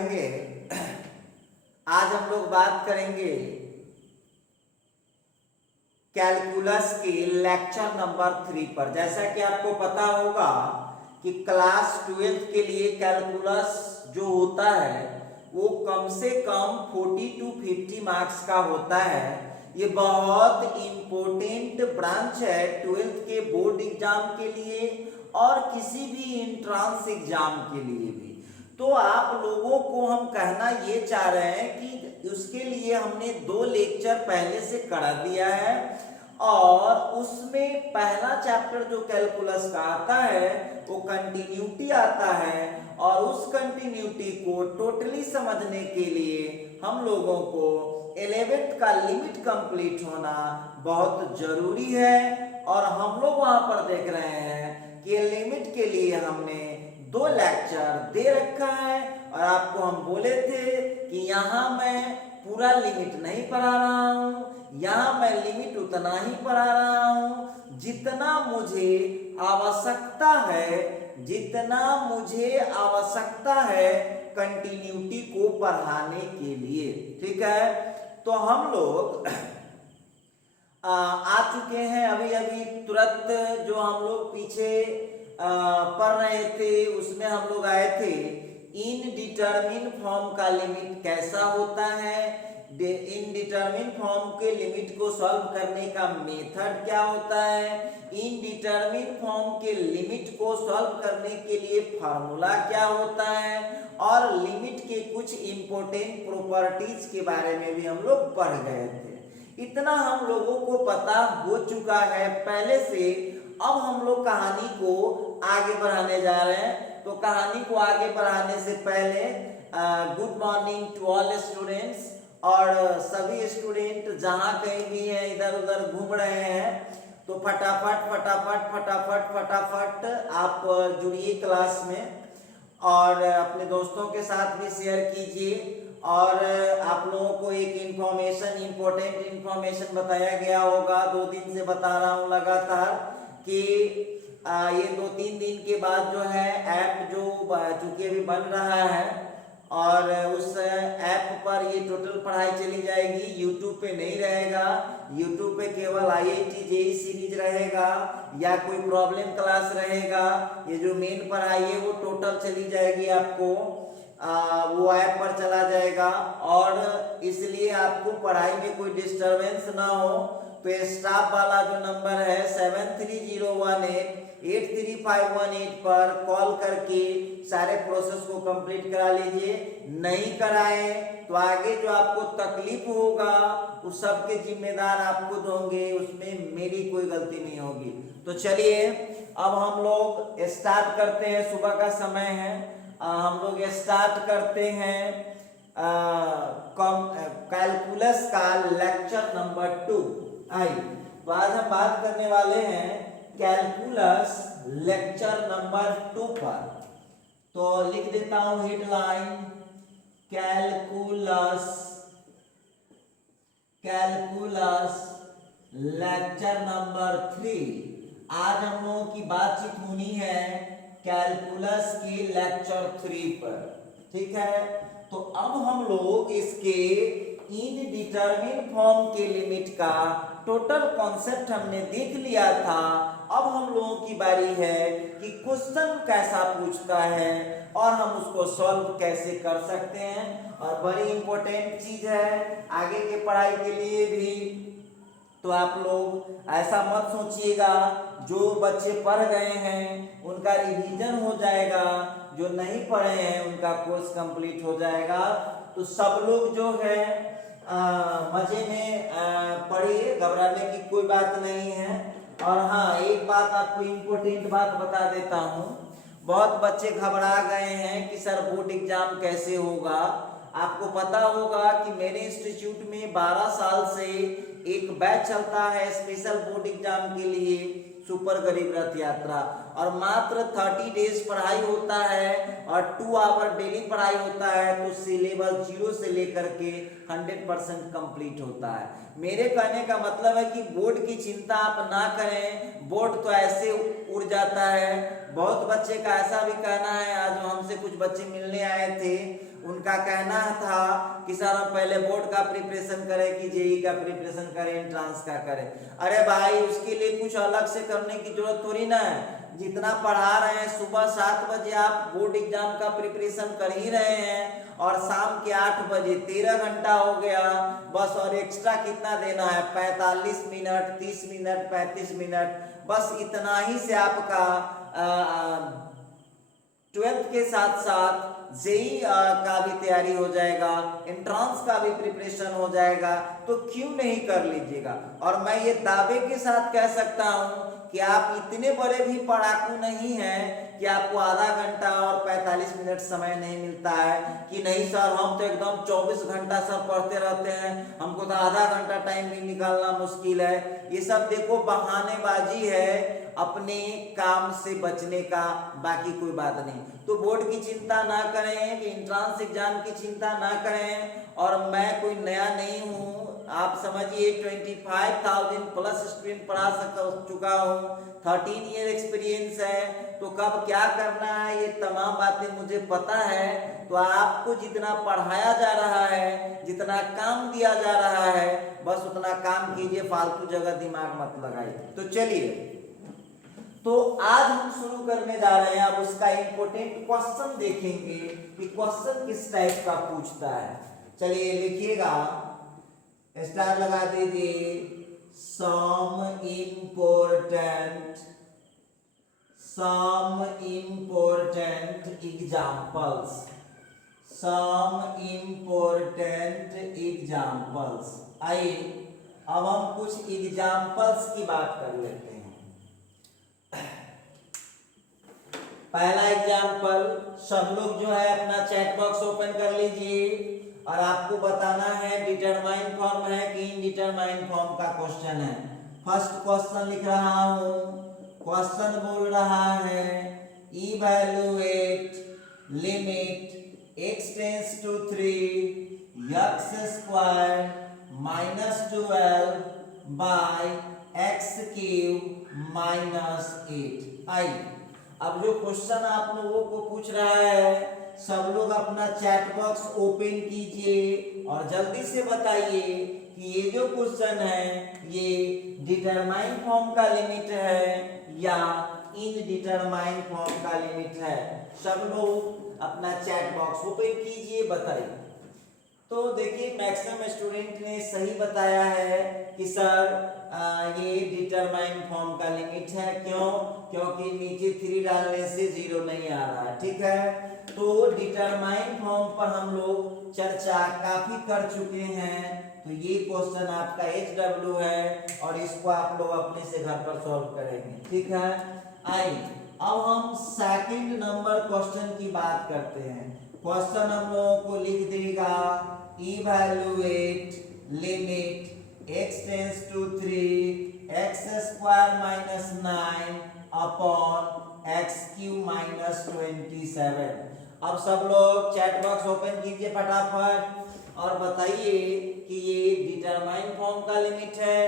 करेंगे, आज हम लोग बात करेंगे कैलकुलस के लेक्चर नंबर 3 पर। जैसा कि आपको पता होगा कि क्लास 12th के लिए कैलकुलस जो होता है वो कम से कम 40 to 50 मार्क्स का होता है। ये बहुत इम्पोर्टेंट ब्रांच है 12th के बोर्ड एग्जाम के लिए और किसी भी इंट्रांस एग्जाम के लिए भी। तो आप लोगों को हम कहना ये चाह रहे हैं कि उसके लिए हमने 2 लेक्चर पहले से करा दिया है और उसमें पहला चैप्टर जो कैलकुलस का आता है वो कंटिन्यूटी आता है और उस कंटिन्यूटी को टोटली समझने के लिए हम लोगों को 11th का लिमिट कंप्लीट होना बहुत जरूरी है। और हम लोग वहां पर देख रहे हैं कि लिमिट के लिए हमने 2 लेक्चर दे रखा है और आपको हम बोले थे कि यहाँ मैं पूरा लिमिट नहीं पढ़ा रहा हूँ, यहाँ मैं लिमिट उतना ही पढ़ा रहा हूँ जितना मुझे आवश्यकता है, जितना मुझे आवश्यकता है कंटिन्यूटी को पढ़ाने के लिए। ठीक है, तो हम लोग आ चुके हैं अभी अभी तुरंत। जो हम लोग पीछे पढ़ रहे थे उसमें हम लोग आए थे इनडिटरमिन फॉर्म का लिमिट कैसा होता है, इनडिटरमिन फॉर्म के लिमिट को सॉल्व करने का मेथड क्या होता है, इनडिटरमिन फॉर्म के लिमिट को सॉल्व करने के लिए फार्मूला क्या होता है और लिमिट के कुछ इंपॉर्टेंट प्रॉपर्टीज के बारे में भी हम लोग पढ़ गए थे। इतना हम लोगों को पता हो चुका है पहले से। अब हम लोग कहानी को आगे बढ़ाने जा रहे हैं। तो कहानी को आगे बढ़ाने से पहले good morning to all students, और सभी स्टूडेंट जहां कहीं भी हैं इधर उधर घूम रहे हैं तो फटाफट फटाफट फटाफट फटाफट आप जुड़िए क्लास में और अपने दोस्तों के साथ भी शेयर कीजिए। और आप लोगों को एक इंफॉर्मेशन, इंपॉर्टेंट इंफॉर्मेशन बताया गया होगा, 2 दिन से बता रहा हूँ लगातार कि ये 2-3 दिन के बाद जो है ऐप जो चूंकि अभी बन रहा है और उस ऐप पर ये टोटल पढ़ाई चली जाएगी। यूट्यूब पे नहीं रहेगा, यूट्यूब पे केवल IIT JEE सीरीज रहेगा या कोई प्रॉब्लम क्लास रहेगा। ये जो मेन पढ़ाई है वो टोटल चली जाएगी आपको वो ऐप पर चला जाएगा और इसलिए आपको पढ़ाई में कोई डिस्टरबेंस ना हो तो स्टाफ वाला जो नंबर है 7301883518 पर कॉल करके सारे प्रोसेस को कंप्लीट करा लीजिए। नहीं कराएं तो आगे जो आपको तकलीफ होगा उस सब के जिम्मेदार आप खुद होंगे, उसमें मेरी कोई गलती नहीं होगी। तो चलिए अब हम लोग स्टार्ट करते हैं। सुबह का समय है, हम लोग स्टार्ट करते हैं कैलकुलस का लेक्चर नंबर 2। तो आज हम बात करने वाले हैं कैलकुलस लेक्चर नंबर 2 पर। तो लिख देता हूं headline calculus, calculus lecture number 3। आज हम लोगों की बातचीत होनी है कैलकुलस के लेक्चर 3 पर। ठीक है, तो अब हम लोग इसके इनडिटरमिन फॉर्म के लिमिट का टोटल कॉन्सेप्ट हमने देख लिया था। अब हम लोगों की बारी है कि क्वेश्चन कैसा पूछता है और हम उसको सॉल्व कैसे कर सकते हैं। और बड़ी इंपॉर्टेंट चीज है आगे के पढ़ाई के लिए भी। तो आप लोग ऐसा मत सोचिएगा जो बच्चे पढ़ गए हैं उनका रिवीजन हो जाएगा, जो नहीं पढ़े हैं उनका कोर्स कंप्लीट हो जाएगा। तो सब लोग जो है मजे में पढ़िए, घबराने की कोई बात नहीं है। और हाँ, एक बात आपको इम्पोर्टेंट बात बता देता हूँ। बहुत बच्चे घबरा गए हैं कि सर बोर्ड एग्जाम कैसे होगा। आपको पता होगा कि मेरे इंस्टीट्यूट में 12 साल से एक बैच चलता है स्पेशल बोर्ड एग्जाम के लिए, सुपर गरीब रथ यात्रा, और मात्र 30 डेज पढ़ाई होता है और 2 आवर डेली पढ़ाई होता है। तो सिलेबस 0 से लेकर के 100% कंप्लीट होता है। मेरे कहने का मतलब है कि बोर्ड की चिंता आप ना करें, बोर्ड तो ऐसे उड़ जाता है। बहुत बच्चे का ऐसा भी कहना है, आज हमसे कुछ बच्चे मिलने आए थे उनका कहना था कि सर हम पहले बोर्ड का प्रिपरेशन करें कि जेई का प्रिपरेशन करें, एंट्रांस का करें। अरे भाई उसके लिए कुछ अलग से करने की जरूरत थोड़ी ना है। जितना पढ़ा रहे हैं सुबह 7 बजे आप बोर्ड एग्जाम का प्रिपरेशन कर ही रहे हैं और शाम के 8 बजे 13 घंटा हो गया बस। और एक्स्ट्रा कितना देना है? 45 मिनट, 30 मिनट, 35 मिनट, बस इतना ही से आपका 12th के साथ साथ जेई का भी तैयारी हो जाएगा, एंट्रांस का भी प्रिपरेशन हो जाएगा। तो क्यों नहीं कर लीजिएगा। और मैं ये दावे के साथ कह सकता हूं कि आप इतने बड़े भी पढ़ाकू नहीं हैं कि आपको आधा घंटा और 45 मिनट समय नहीं मिलता है कि नहीं सर हम तो एकदम 24 घंटा सर पढ़ते रहते हैं, हमको तो आधा घंटा टाइम भी निकालना मुश्किल है। ये सब देखो बहानेबाजी है अपने काम से बचने का, बाकी कोई बात नहीं। तो बोर्ड की चिंता ना करें, कि एंट्रांस एग्जाम की चिंता ना करें। और मैं कोई नया नहीं हूँ, आप समझिए 25,000 प्लस स्टूडेंट पढ़ा चुका हूँ, 13 ईयर एक्सपीरियंस है। तो कब क्या करना है ये तमाम बातें मुझे पता है। तो आपको जितना पढ़ाया जा रहा है, जितना काम दिया जा रहा है, बस उतना काम कीजिए, फालतू जगह दिमाग मत लगाइए। तो चलिए, तो आज हम शुरू करने जा रहे हैं। अब उसका इंपॉर्टेंट क्वेश्चन देखेंगे कि क्वेश्चन किस टाइप का पूछता है। चलिए लिखिएगा, स्टार लगा दीजिए। Some important examples, some important examples. आइए अब हम कुछ एग्जाम्पल्स की बात कर लेते हैं। पहला एग्जाम्पल, सब लोग जो है अपना चैट बॉक्स ओपन कर लीजिए और आपको बताना है डिटरमाइन फॉर्म है कि इनडिटरमाइन फॉर्म का क्वेश्चन है। फर्स्ट क्वेश्चन लिख रहा हूं। क्वेश्चन बोल रहा है evaluate limit x tends to 3 x square minus 12 by x cube minus 8। आई अब जो क्वेश्चन आप लोगों को पूछ रहा है, सब लोग अपना चैट बॉक्स ओपन कीजिए और जल्दी से बताइए कि ये जो क्वेश्चन है ये डिटरमाइन फॉर्म का लिमिट है या इनडिटरमाइन फॉर्म का लिमिट है। सब लोग अपना चैट बॉक्स ओपन कीजिए, बताइए। तो देखिए मैक्सिमम स्टूडेंट ने सही बताया है कि सर ये डिटरमाइन फॉर्म का लिमिट है। क्यों? क्योंकि नीचे 3 डालने से 0 नहीं आ रहा है। ठीक है, तो डिटरमाइन फॉर्म पर हम लोग चर्चा काफी कर चुके हैं। तो ये क्वेश्चन आपका HW है और इसको आप लोग अपने से घर पर सॉल्व करेंगे। ठीक है, आइए अब हम सेकंड नंबर क्वेश्चन की बात करते हैं। क्वेश्चन हम लोगों को लिख देगा evaluate limit x tends to 3 x square minus 9 upon x cube minus 27। अब सब लोग चैट बॉक्स ओपन कीजिए फटाफट और बताइए कि ये डिटरमाइन फॉर्म का लिमिट है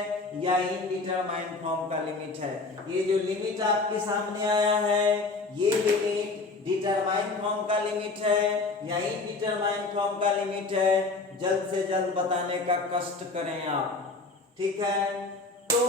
या इनडिटरमाइन फॉर्म का लिमिट है। ये जो लिमिट आपके सामने आया है ये लिमिट डिटरमाइन फॉर्म का लिमिट है या इनडिटरमाइन फॉर्म का लिमिट है? जल्द से जल्द बताने का कष्ट करें आप। ठीक है, तो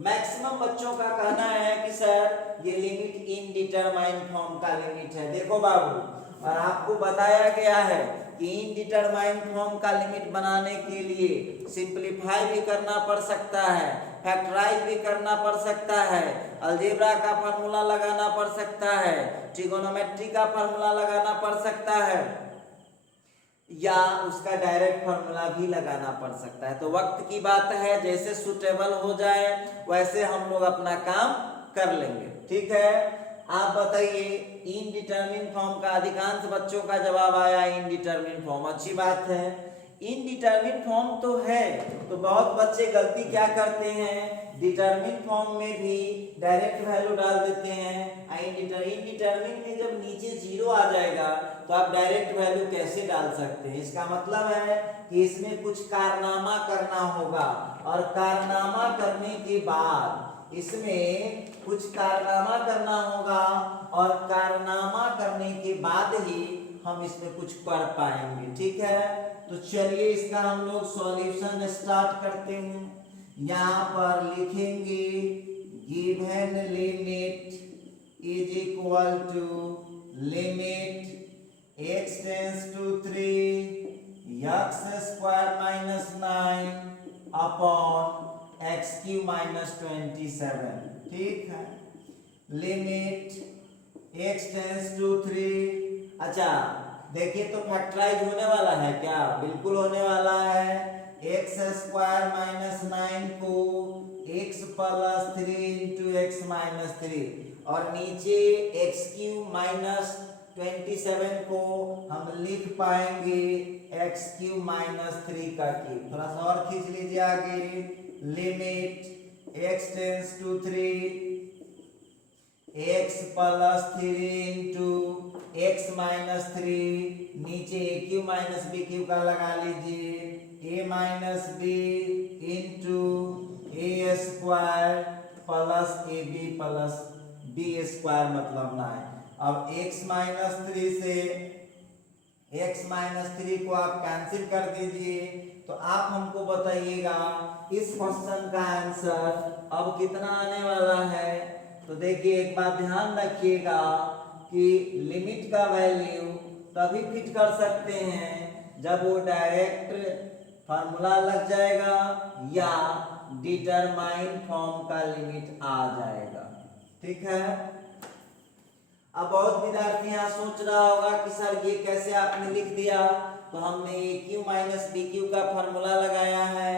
मैक्सिमम बच्चों का कहना है कि सर ये लिमिट इनडिटरमाइन फॉर्म का लिमिट है। देखो बाबू, और आपको बताया गया है कि इनडिटरमाइन फॉर्म का लिमिट बनाने के लिए सिंपलीफाई भी करना पड़ सकता है, फैक्टराइज भी करना पड़ सकता है, अलजेब्रा का फार्मूला लगाना पड़ सकता है, ट्रिगोनोमेट्री का फार्मूला लगाना पड़ सकता है या उसका डायरेक्ट फार्मूला भी लगाना पड़ सकता है। तो वक्त की बात है, जैसे सुटेबल हो जाए वैसे हम लोग अपना काम कर लेंगे। ठीक है, आप बताइए इनडिटरमिन फॉर्म का अधिकांश बच्चों का जवाब आया इनडिटरमिन फॉर्म। अच्छी बात है, इनडिटरमिन फॉर्म तो है। तो बहुत बच्चे गलती क्या करते हैं, डिटरमिन फॉर्म में भी डायरेक्ट वैल्यू डाल देते हैं। इनडिटरमिन में जब नीचे 0 आ जाएगा तो आप डायरेक्ट वैल्यू कैसे डाल सकते हैं? इसका मतलब है कि इसमें कुछ कारनामा करना होगा और कारनामा करने के बाद इसमें कुछ कारनामा करना होगा और कारनामा करने के बाद ही हम इसमें कुछ कर पाएंगे। ठीक है, तो चलिए इसका हम लोग सॉल्यूशन स्टार्ट करते हैं। यहाँ पर लिखेंगे given limit is equal to limit x tends to 3 x square minus 9 upon x cube minus 27। ठीक है, लिमिट x टेंस टू 3। अच्छा देखिए, तो फैक्टराइज होने वाला है क्या? बिल्कुल होने वाला है। एक्स स्क्वायर माइनस 9 को x plus 3 into x minus 3 और नीचे एक्स क्यूब माइनस 27 को हम लिख पाएंगे एक्स क्यूब माइनस 3 का क्यूब। थोड़ा सा और खींच लीजिए आगे। Limit x tends to 3 x plus 3 into x minus 3 नीचे a cube minus B cube का लगा लीजिए a minus b into a square plus A B plus B square मतलब 9। अब x माइनस 3 से x माइनस 3 को आप कैंसिल कर दीजिए, तो आप हमको बताइएगा इस क्वेश्चन का आंसर अब कितना आने वाला है। तो देखिए एक बात ध्यान रखिएगा कि लिमिट का वैल्यू तभी फिट कर सकते हैं जब वो डायरेक्ट फार्मूला लग जाएगा या डिटरमाइन फॉर्म का लिमिट आ जाएगा। ठीक है, अब बहुत विद्यार्थी यहाँ सोच रहा होगा कि सर ये कैसे आपने लिख दिया। तो हमने A cube minus B cube का फार्मूला लगाया है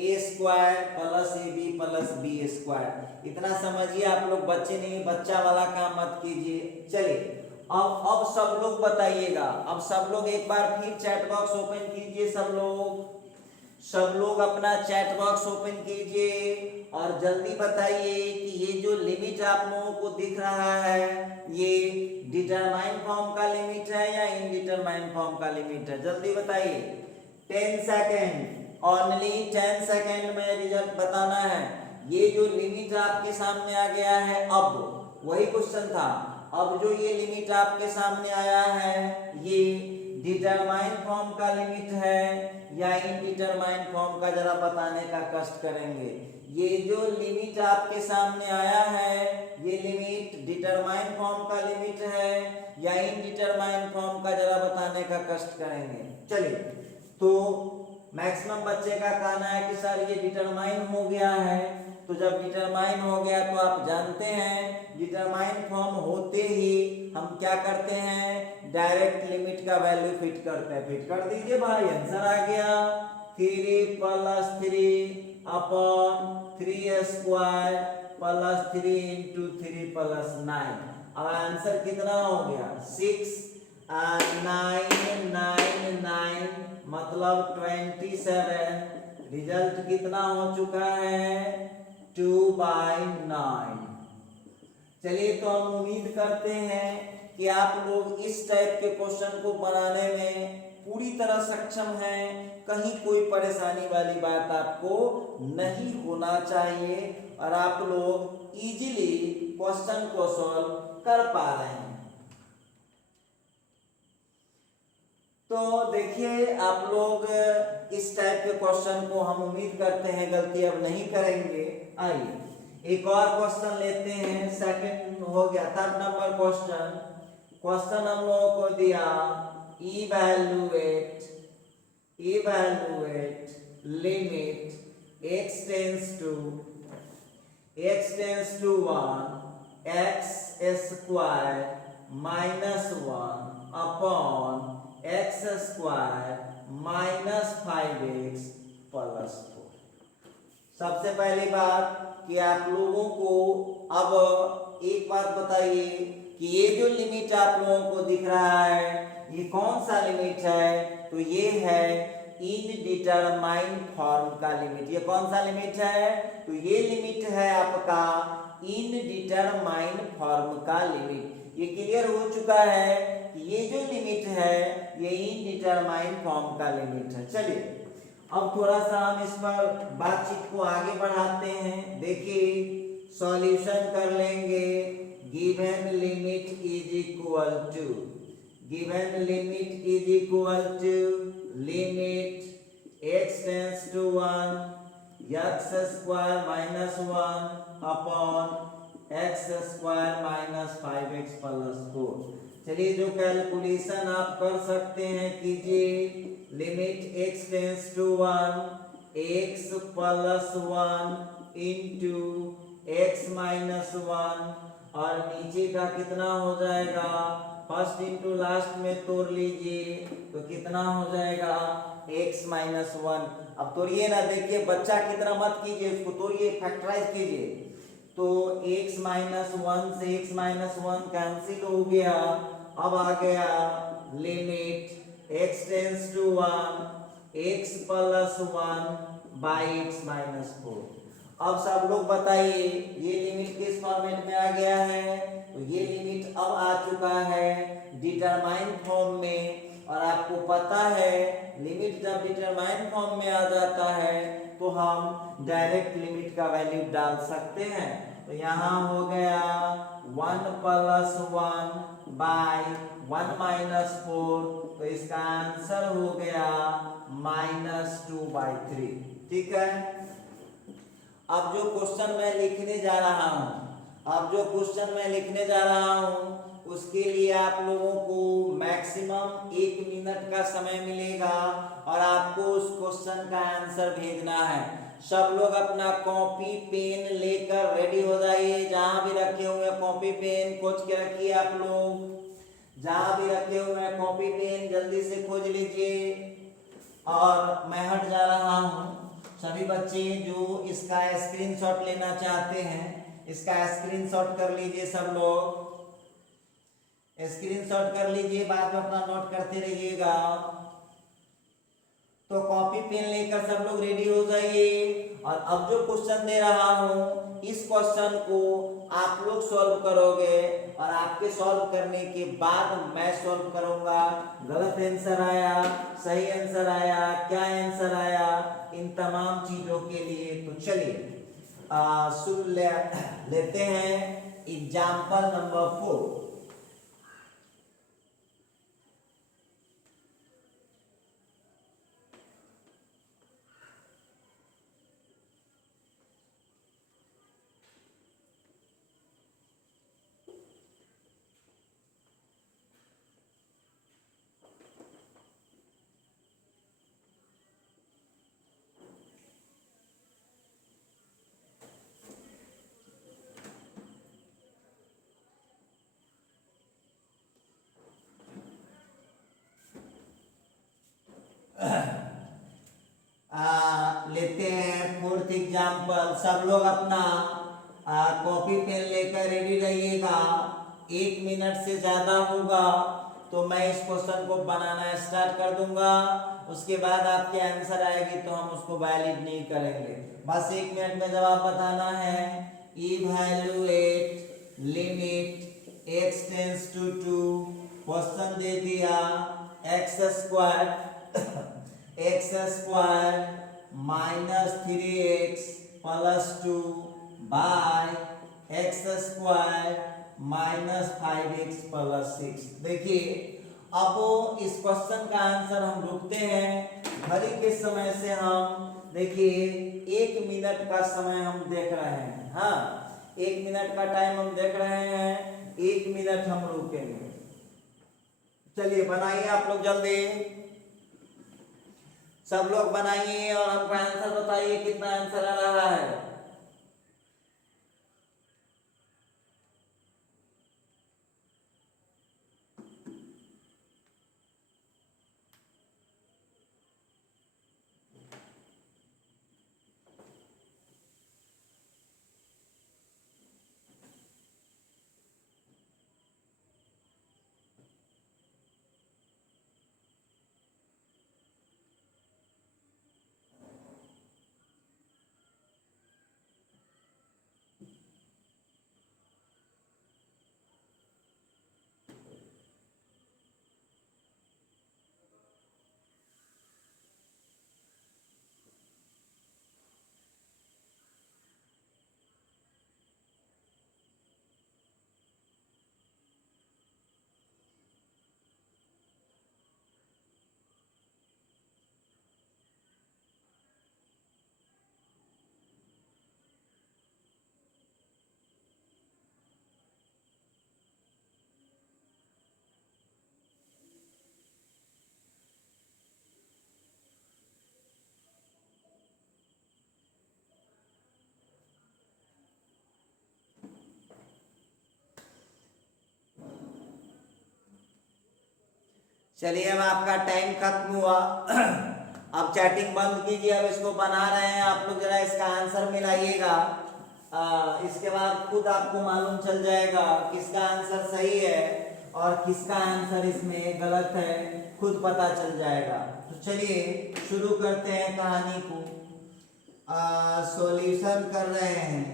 A square plus A B plus B square. इतना समझिए, आप लोग बच्चे नहीं, बच्चा वाला काम मत कीजिए। चलिए अब सब लोग बताइएगा। अब सब लोग एक बार फिर चैट बॉक्स ओपन कीजिए। सब लोग अपना चैट बॉक्स ओपन कीजिए और जल्दी बताइए कि ये जो लिमिट आप लोगों को दिख रहा है ये डिटरमाइन फॉर्म का लिमिट है या इनडिटरमाइन फॉर्म का लिमिट है? जल्दी बताइए। 10 सेकेंड, ओनली 10 सेकेंड में रिजल्ट बताना है। ये जो लिमिट आपके सामने आ गया है, अब वही क्वेश्चन था, अब जो ये लिमिट आपके सामने आया है ये डिटरमाइन फॉर्म का लिमिट है या इनडिटरमाइन फॉर्म का, जरा बताने का कष्ट करेंगे। ये जो लिमिट आपके सामने आया है ये लिमिट डिटरमाइन फॉर्म का लिमिट है या इनडिटरमाइन फॉर्म का, जरा बताने का कष्ट करेंगे। चलिए, तो मैक्सिमम बच्चे का कहना है कि सर ये डिटरमाइन हो गया है। तो जब डिटरमाइन हो गया तो आप जानते हैं डिटरमाइन फॉर्म होते ही हम क्या करते हैं, डायरेक्ट लिमिट का वैल्यू फिट करते हैं। फिट कर दीजिए भाई, आंसर आ गया 3 plus 3 upon 3 square plus 3 into 3 plus 9। अब आंसर कितना हो गया 6 9 9 9 मतलब 27। रिजल्ट कितना हो चुका है 2/9। चलिए, तो हम उम्मीद करते हैं कि आप लोग इस टाइप के क्वेश्चन को बनाने में पूरी तरह सक्षम हैं। कहीं कोई परेशानी वाली बात आपको नहीं होना चाहिए और आप लोग इजीली क्वेश्चन को सॉल्व कर पा रहे हैं। तो देखिए, आप लोग इस टाइप के क्वेश्चन को हम उम्मीद करते हैं गलती अब नहीं करेंगे। आइए एक और क्वेश्चन लेते हैं। सेकंड हो गया, थर्ड नंबर क्वेश्चन हम लोगों को दिया evaluate limit x tends to 1 x square minus 1 upon x square minus 5x plus 4। सबसे पहली बात कि आप लोगों को अब एक बात बताइए कि ये जो लिमिट आप लोगों को दिख रहा है ये कौन सा लिमिट है? तो ये है इनडिटरमाइन फॉर्म का लिमिट। ये कौन सा लिमिट है? तो ये लिमिट है आपका इनडिटरमाइन फॉर्म का लिमिट। ये क्लियर हो चुका है कि ये जो लिमिट है ये इनडिटरमाइन फॉर्म का लिमिट है। चलिए अब थोड़ा सा हम इस पर बातचीत को आगे बढ़ाते हैं। देखिए सॉल्यूशन कर लेंगे। Given limit is equal to given limit is equal to limit x tends to 1 x square minus 1 upon x square minus 5x plus 4। चलिए जो कैलकुलेशन आप कर सकते हैं कीजिए। Limit x tends to 1 x plus 1 into x minus 1 और नीचे का कितना हो जाएगा, फर्स्ट इंटू लास्ट में तोड़ लीजिए तो कितना हो जाएगा x माइनस 1। अब तोड़िए ना, देखिए बच्चा की तरह मत कीजिए, उसको तोड़िए, फैक्टराइज कीजिए। तो x माइनस 1 से x माइनस 1 कैंसिल हो गया। अब आ गया limit x tends to 1 x plus 1 by x minus 4। अब सब लोग बताइए ये लिमिट किस फॉर्मेट में आ गया है, तो ये लिमिट अब आ चुका है डिटरमाइन फॉर्म में। और आपको पता है लिमिट जब डिटरमाइन फॉर्म में आ जाता है तो हम डायरेक्ट लिमिट का वैल्यू डाल सकते हैं। तो यहाँ हो गया 1 प्लस 1 बाय 1 माइनस 4, तो इसका आंसर हो गया -2/3। ठीक है। अब जो क्वेश्चन मैं लिखने जा रहा हूं, उसके लिए आप लोगों को मैक्सिमम 1 मिनट का समय मिलेगा और आपको उस क्वेश्चन का आंसर भेजना है। सब लोग अपना कॉपी पेन लेकर रेडी हो जाइए। जहां भी रखे हुए कॉपी पेन खोज के रखिए। आप लोग जहां भी रखे हुए हैं कॉपी पेन जल्दी से खोज लीजिए। और मैं हट जा रहा हूं। सभी बच्चे जो इसका स्क्रीनशॉट लेना चाहते हैं, इसका स्क्रीनशॉट कर लीजिए। सब लोग स्क्रीनशॉट कर लीजिए, बाद में अपना नोट करते रहिएगा। तो कॉपी पेन लेकर सब लोग रेडी हो जाइए। और अब जो क्वेश्चन दे रहा हूं, इस क्वेश्चन को आप लोग सॉल्व करोगे और आपके सॉल्व करने के बाद मैं सॉल्व करूंगा। गलत आंसर आया, सही आंसर आया, क्या आंसर आया, इन तमाम चीजों के लिए तो चलिए सुन लेते हैं एग्जाम्पल नंबर 4। लेते हैं फोर्थ एग्जाम्पल। सब लोग अपना कॉपी पेन लेकर रेडी रहिएगा। 1 मिनट से ज्यादा होगा तो मैं इस क्वेश्चन को बनाना स्टार्ट कर दूंगा। उसके बाद आपके आंसर आएगी तो हम उसको वैलिड नहीं करेंगे। बस 1 मिनट में जवाब बताना है। Evaluate limit x tends to 2, question दे दिया x square minus 3x plus 2 by x square minus 5x plus 6। देखिए अब इस क्वेश्चन का आंसर हम रुकते हैं। घड़ी के समय से हम देखिए 1 मिनट का समय हम देख रहे हैं। हाँ, 1 मिनट का टाइम हम देख रहे हैं। 1 मिनट हम रुकेंगे। चलिए बनाइए आप लोग जल्दी, सब लोग बनाइए और हमको आंसर बताइए कितना आंसर आ रहा है। चलिए अब आपका टाइम खत्म हुआ। अब चैटिंग बंद कीजिए, अब इसको बना रहे हैं आप लोग, जरा इसका आंसर मिलाइएगा। इसके बाद खुद आपको मालूम चल जाएगा किसका आंसर सही है और किसका आंसर इसमें गलत है, खुद पता चल जाएगा। तो चलिए शुरू करते हैं कहानी को। सॉल्यूशन कर रहे हैं।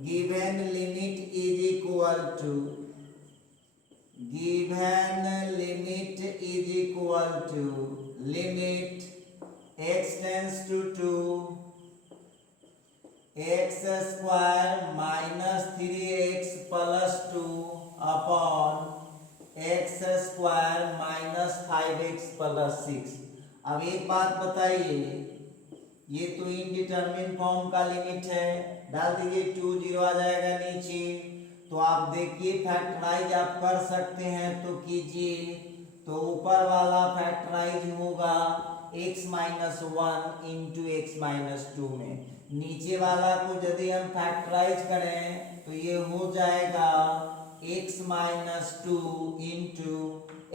Given limit is equal to, given limit is equal to limit x tends to 2 x square minus 3x plus 2 upon x square minus 5x plus 6। अब एक बात बताइए, ये तो इनडिटरमिन फॉर्म का लिमिट है, डाल दीजिए 2 0 आ जाएगा नीचे। तो आप देखिए फैक्टराइज आप कर सकते हैं तो कीजिए। तो ऊपर वाला फैक्टराइज होगा x minus 1 into x minus 2 में, नीचे वाला को यदि हम फैक्टराइज करें तो ये हो जाएगा x minus 2 into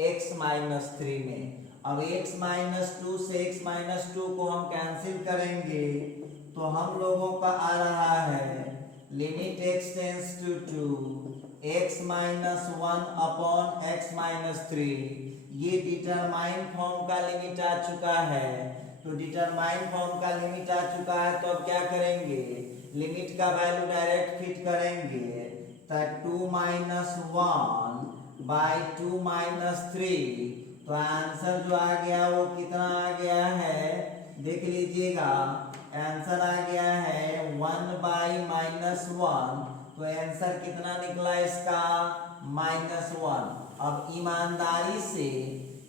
x minus 3 में। अब x माइनस 2 से x माइनस 2 को हम कैंसिल करेंगे तो हम लोगों का आ रहा है limit x tends to 2 x minus 1 upon x minus 3। ये डिटरमाइन फॉर्म का लिमिट आ चुका है। तो डिटरमाइन फॉर्म का लिमिट आ चुका है, तो अब क्या करेंगे, लिमिट का वैल्यू डायरेक्ट फिट करेंगे। तो 2 माइनस 1 बाई 2 माइनस 3, तो आंसर जो आ गया वो कितना आ गया है, देख लीजिएगा। आंसर आ गया है 1 बाई माइनस 1। तो आंसर कितना निकला इसका, -1। अब ईमानदारी से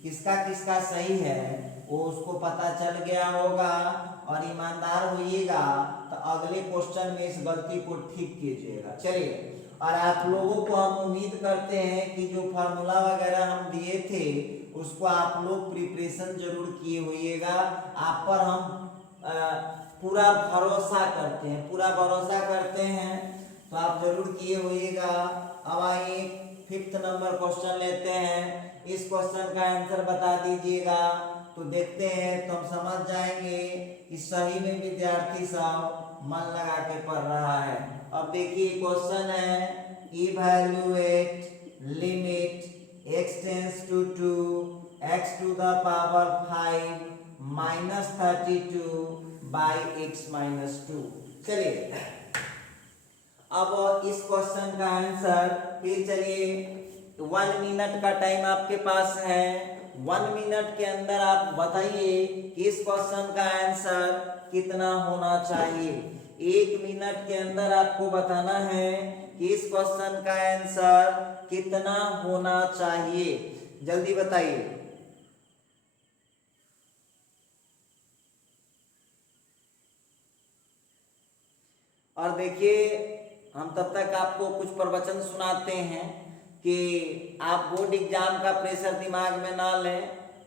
किसका किसका सही है वो उसको पता चल गया होगा, और ईमानदार होइएगा तो अगले क्वेश्चन में इस गलती को ठीक कीजिएगा। चलिए, और आप लोगों को हम उम्मीद करते हैं कि जो फार्मूला वगैरह हम दिए थे उसको आप लोग प्रिपरेशन जरूर किए होइएगा। आप पर हम पूरा भरोसा करते हैं, पूरा भरोसा करते हैं, तो आप जरूर किए होइएगा। अब आइए 5th नंबर क्वेश्चन लेते हैं। इस क्वेश्चन का आंसर बता दीजिएगा, तो देखते हैं तो हम समझ जाएंगे कि सही में विद्यार्थी सब मन लगा के पढ़ रहा है। अब देखिए क्वेश्चन है, evaluate limit x tends to 2 x to the power 5 minus 32 by x minus 2। चलिए अब इस क्वेश्चन का आंसर फिर, चलिए 1 मिनट का टाइम आपके पास है। 1 मिनट के अंदर आप बताइए कि इस क्वेश्चन का आंसर कितना होना चाहिए। 1 मिनट के अंदर आपको बताना है कि इस क्वेश्चन का आंसर कितना होना चाहिए, जल्दी बताइए। और देखिए हम तब तक आपको कुछ प्रवचन सुनाते हैं कि आप बोर्ड एग्जाम का प्रेशर दिमाग में ना लें,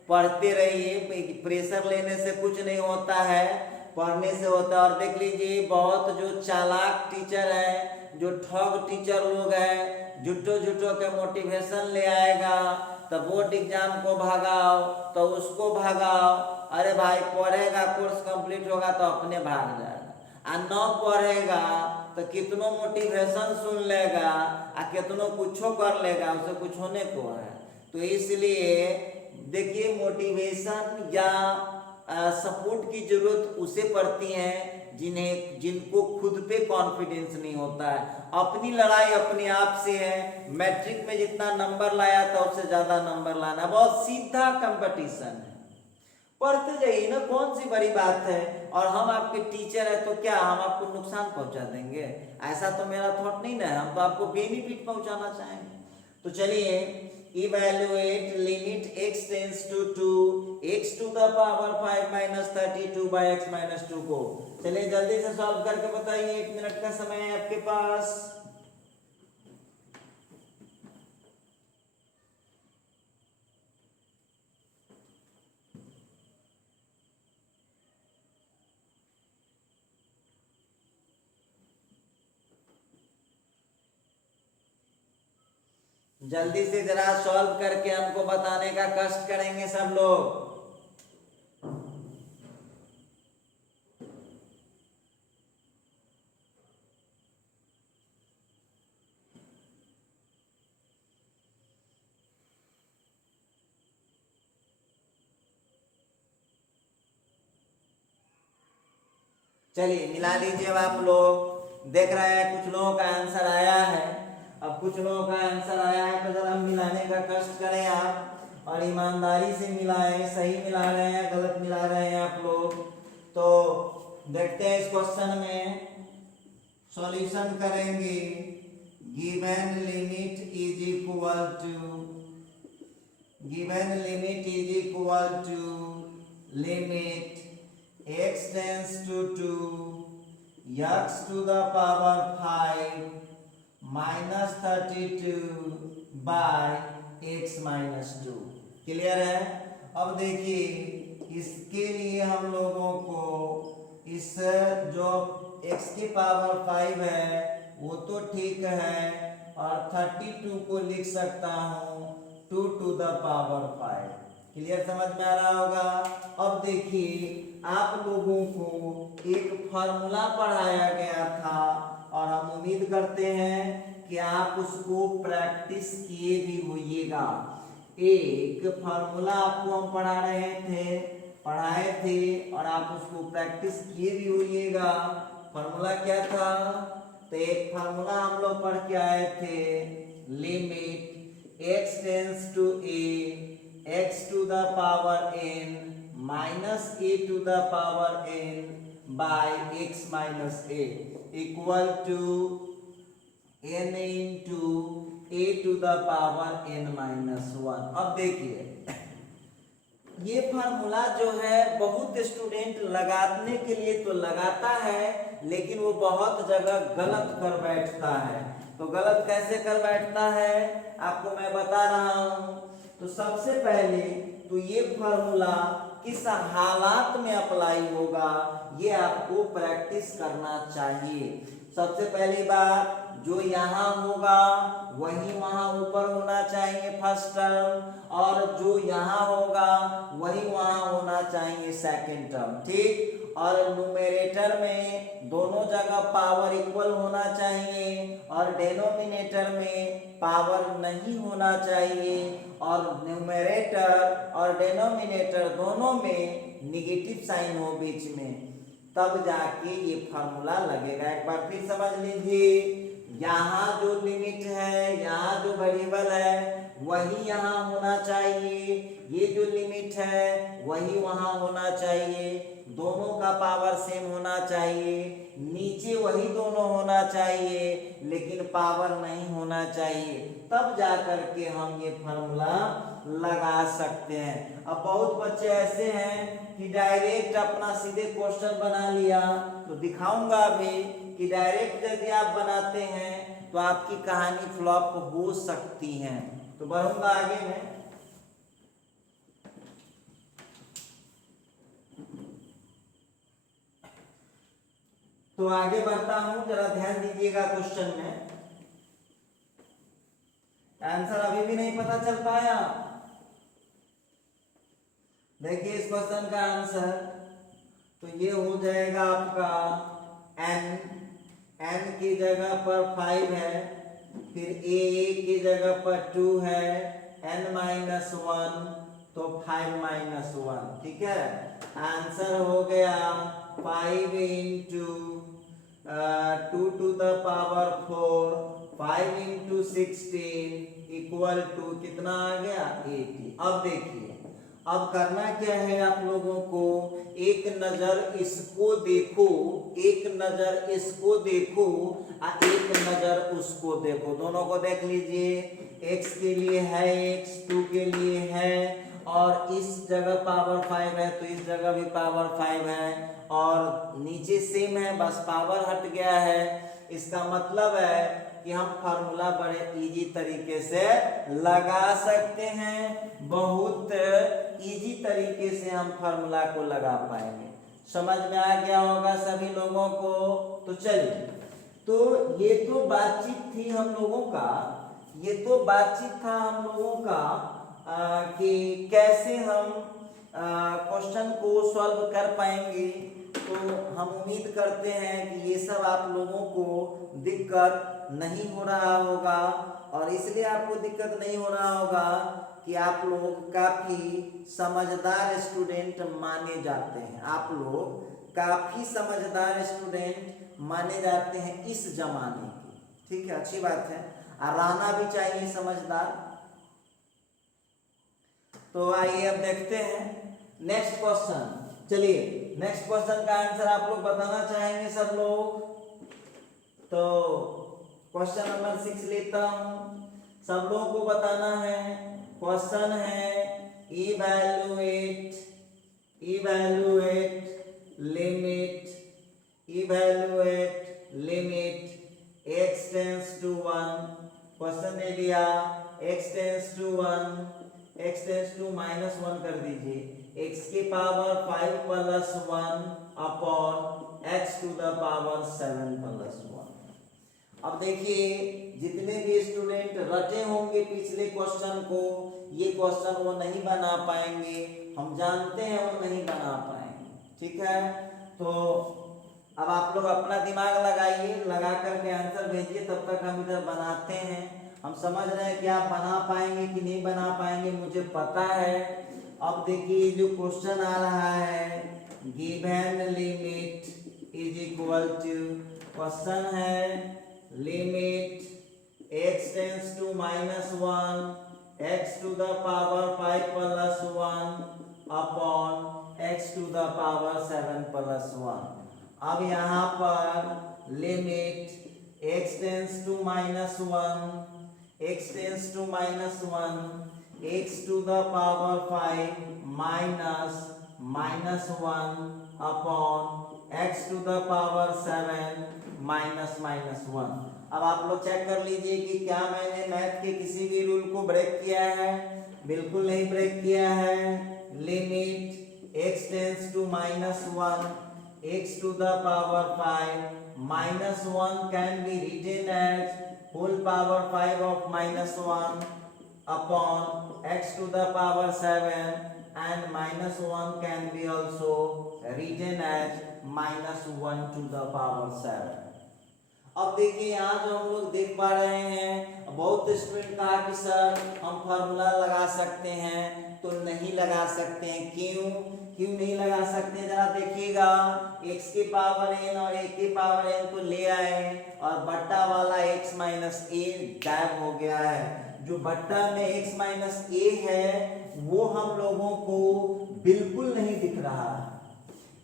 पढ़ते रहिए। प्रेशर लेने से कुछ नहीं होता है, पढ़ने से होता है। और देख लीजिए बहुत जो चालाक टीचर है, जो ठग टीचर लोग हैं, झूठो झूठो के मोटिवेशन ले आएगा तो बोर्ड एग्जाम को भगाओ तो उसको भगाओ। अरे भाई पढ़ेगा, कोर्स कंप्लीट होगा तो अपने भाग जाएगा, आ न पढ़ेगा तो कितनो मोटिवेशन सुन लेगा आ कितनो कुछो कर लेगा, उसे कुछ होने को है। तो इसलिए देखिए मोटिवेशन या सपोर्ट की जरूरत उसे पड़ती है जिनको खुद पे कॉन्फिडेंस नहीं होता है। अपनी लड़ाई अपने आप से है। मैट्रिक में जितना नंबर लाया था उससे ज्यादा नंबर लाना, बहुत सीधा कंपटीशन है। पढ़ते जाइए ना, कौन सी बड़ी बात है। और हम आपके टीचर है तो क्या हम आपको नुकसान पहुंचा देंगे, ऐसा तो मेरा थॉट नहीं ना है। हम तो आपको बेनिफिट पहुंचाना चाहेंगे। तो चलिए evaluate limit x tends to 2 x to the power 5 minus 32 by x minus 2 को चलिए जल्दी से सॉल्व करके बताइए। 1 मिनट का समय है आपके पास। जल्दी से जरा सॉल्व करके हमको बताने का कष्ट करेंगे सब लोग। चलिए मिला लीजिए। अब आप लोग देख रहे हैं कुछ लोगों का आंसर आया है, अब कुछ लोगों का आंसर आया है तो जरा मिलाने का कष्ट करें आप और ईमानदारी से मिलाएं। सही मिला रहे हैं गलत मिला रहे हैं आप लोग, तो देखते हैं इस क्वेश्चन में सॉल्यूशन करेंगे। Given limit is equal to limit x tends to 2 x to the power 5 minus 32 by x minus 2। Clear है? अब देखिए इसके लिए हम लोगों को इस जो x की पावर 5 है वो तो ठीक है और 32 को लिख सकता हूँ 2 to the power 5। क्लियर समझ में आ रहा होगा? अब देखिए आप लोगों को एक फॉर्मूला पढ़ाया गया था और हम उम्मीद करते हैं कि आप उसको प्रैक्टिस किए भी होइएगा। एक फॉर्मूला आपको हम पढ़ाए थे और आप उसको प्रैक्टिस किए भी होइएगा। फॉर्मूला क्या था? तो एक फॉर्मूला हम लोग पढ़ के आए थे, limit x tends to a x to the power n minus a to the power n by x minus a equal to n into a to the power n minus 1। अब देखिए ये formula जो है बहुत student लगाने के लिए तो लगाता है लेकिन वो बहुत जगह गलत कर बैठता है। तो गलत कैसे कर बैठता है आपको मैं बता रहा हूँ। तो सबसे पहले तो ये फार्मूला किस हालात में अप्लाई होगा ये आपको प्रैक्टिस करना चाहिए। सबसे पहली बात जो यहाँ होगा वही वहाँ ऊपर होना चाहिए फर्स्ट टर्म, और जो यहाँ होगा वही वहाँ होना चाहिए सेकंड टर्म, ठीक। और न्यूमरेटर में दोनों जगह पावर इक्वल होना चाहिए और डेनोमिनेटर में पावर नहीं होना चाहिए, और न्यूमरेटर और डेनोमिनेटर दोनों में निगेटिव साइन हो बीच में, तब जाके ये फार्मूला लगेगा। एक बार फिर समझ लीजिए, यहाँ जो लिमिट है, यहाँ जो वेरिएबल है वही यहाँ होना चाहिए, ये जो लिमिट है वही वहाँ होना चाहिए, दोनों का पावर सेम होना चाहिए, नीचे वही दोनों होना चाहिए लेकिन पावर नहीं होना चाहिए, तब जाकर के हम ये फार्मूला लगा सकते हैं। अब बहुत बच्चे ऐसे हैं कि डायरेक्ट अपना सीधे क्वेश्चन बना लिया, तो दिखाऊंगा अभी कि डायरेक्ट यदि आप बनाते हैं तो आपकी कहानी फ्लॉप हो सकती है। तो बढ़ूंगा आगे में। तो आगे बढ़ता हूं, जरा ध्यान दीजिएगा क्वेश्चन में। आंसर अभी भी नहीं पता चल पाया? देखिए इस क्वेश्चन का आंसर तो ये हो जाएगा आपका n की जगह पर 5 है, फिर a की जगह पर 2 है, n-1 तो 5-1, ठीक है। आंसर हो गया 5 into 2 to the power 4, 5 into 16 equal to कितना आ गया 80। अब देखिए अब करना क्या है आप लोगों को, एक नजर इसको देखो, एक नजर इसको देखो और एक नजर उसको देखो, दोनों को देख लीजिए। x के लिए है x, 2 के लिए है, और इस जगह पावर 5 है तो इस जगह भी पावर 5 है, और नीचे सेम है बस पावर हट गया है। इसका मतलब है कि हम फार्मूला बड़े इजी तरीके से लगा सकते हैं, बहुत इजी तरीके से हम फार्मूला को लगा पाएंगे। समझ में आ गया होगा सभी लोगों को? तो चलिए, तो ये तो बातचीत थी हम लोगों का ये तो बातचीत था हम लोगों का कि कैसे हम क्वेश्चन को सॉल्व कर पाएंगे। तो हम उम्मीद करते हैं कि ये सब आप लोगों को दिक्कत नहीं हो रहा होगा, और इसलिए आपको दिक्कत नहीं हो रहा होगा कि आप लोग काफ़ी समझदार स्टूडेंट माने जाते हैं। आप लोग काफ़ी समझदार स्टूडेंट माने जाते हैं इस जमाने के। ठीक है, अच्छी बात है, और रहना भी चाहिए समझदार। तो आइए अब देखते हैं नेक्स्ट क्वेश्चन। चलिए नेक्स्ट क्वेश्चन का आंसर आप लोग बताना चाहेंगे सब लोग। तो क्वेश्चन नंबर 6 लेता हूं, सब लोगों को बताना है। क्वेश्चन है evaluate limit x tends to 1। Question दे दिया x tends to 1, x tends to -1 कर दीजिए, x की power 5 plus 1 upon x to the power 7 plus 1। अब देखिए जितने भी स्टूडेंट रटे होंगे पिछले क्वेश्चन को, ये क्वेश्चन वो नहीं बना पाएंगे, हम जानते हैं वो नहीं बना पाएंगे। ठीक है, तो अब आप लोग अपना दिमाग लगाइए, लगा करके आंसर भेजिए, तब तक हम इधर बनाते हैं। हम समझ रहे हैं कि आप बना पाएंगे कि नहीं बना पाएंगे, मुझे पता है। अब देखिए जो क्वेश्चन आ रहा है, given limit is equal to, question है limit x tends to -1 x to the power 5 plus 1 upon x to the power 7 plus 1। अब यहाँ पर limit x tends to -1 x tends to -1 x to the power 5 -1 upon x to the power 7 -1। अब आप लोग check कर लीजिए कि क्या मैंने मैथ के किसी भी रूल को ब्रेक किया है? बिल्कुल नहीं ब्रेक किया है। Limit x tends to -1 x to the power 5 -1 can be written as whole power 5 of -1 upon x to the power 7 and -1 can be also written as -1 to the power 7। अब देखिए यहाँ जो हम लोग देख पा रहे हैं, बहुत स्टूडेंट कहा कि सर हम फार्मूला लगा सकते हैं, तो नहीं लगा सकते हैं। क्यों नहीं लगा सकते? जरा देखिएगा, x की पावर n और a की पावर n को ले आए और बट्टा वाला x माइनस a गायब हो गया है। जो बट्टा में x माइनस a है वो हम लोगों को बिल्कुल नहीं दिख रहा है।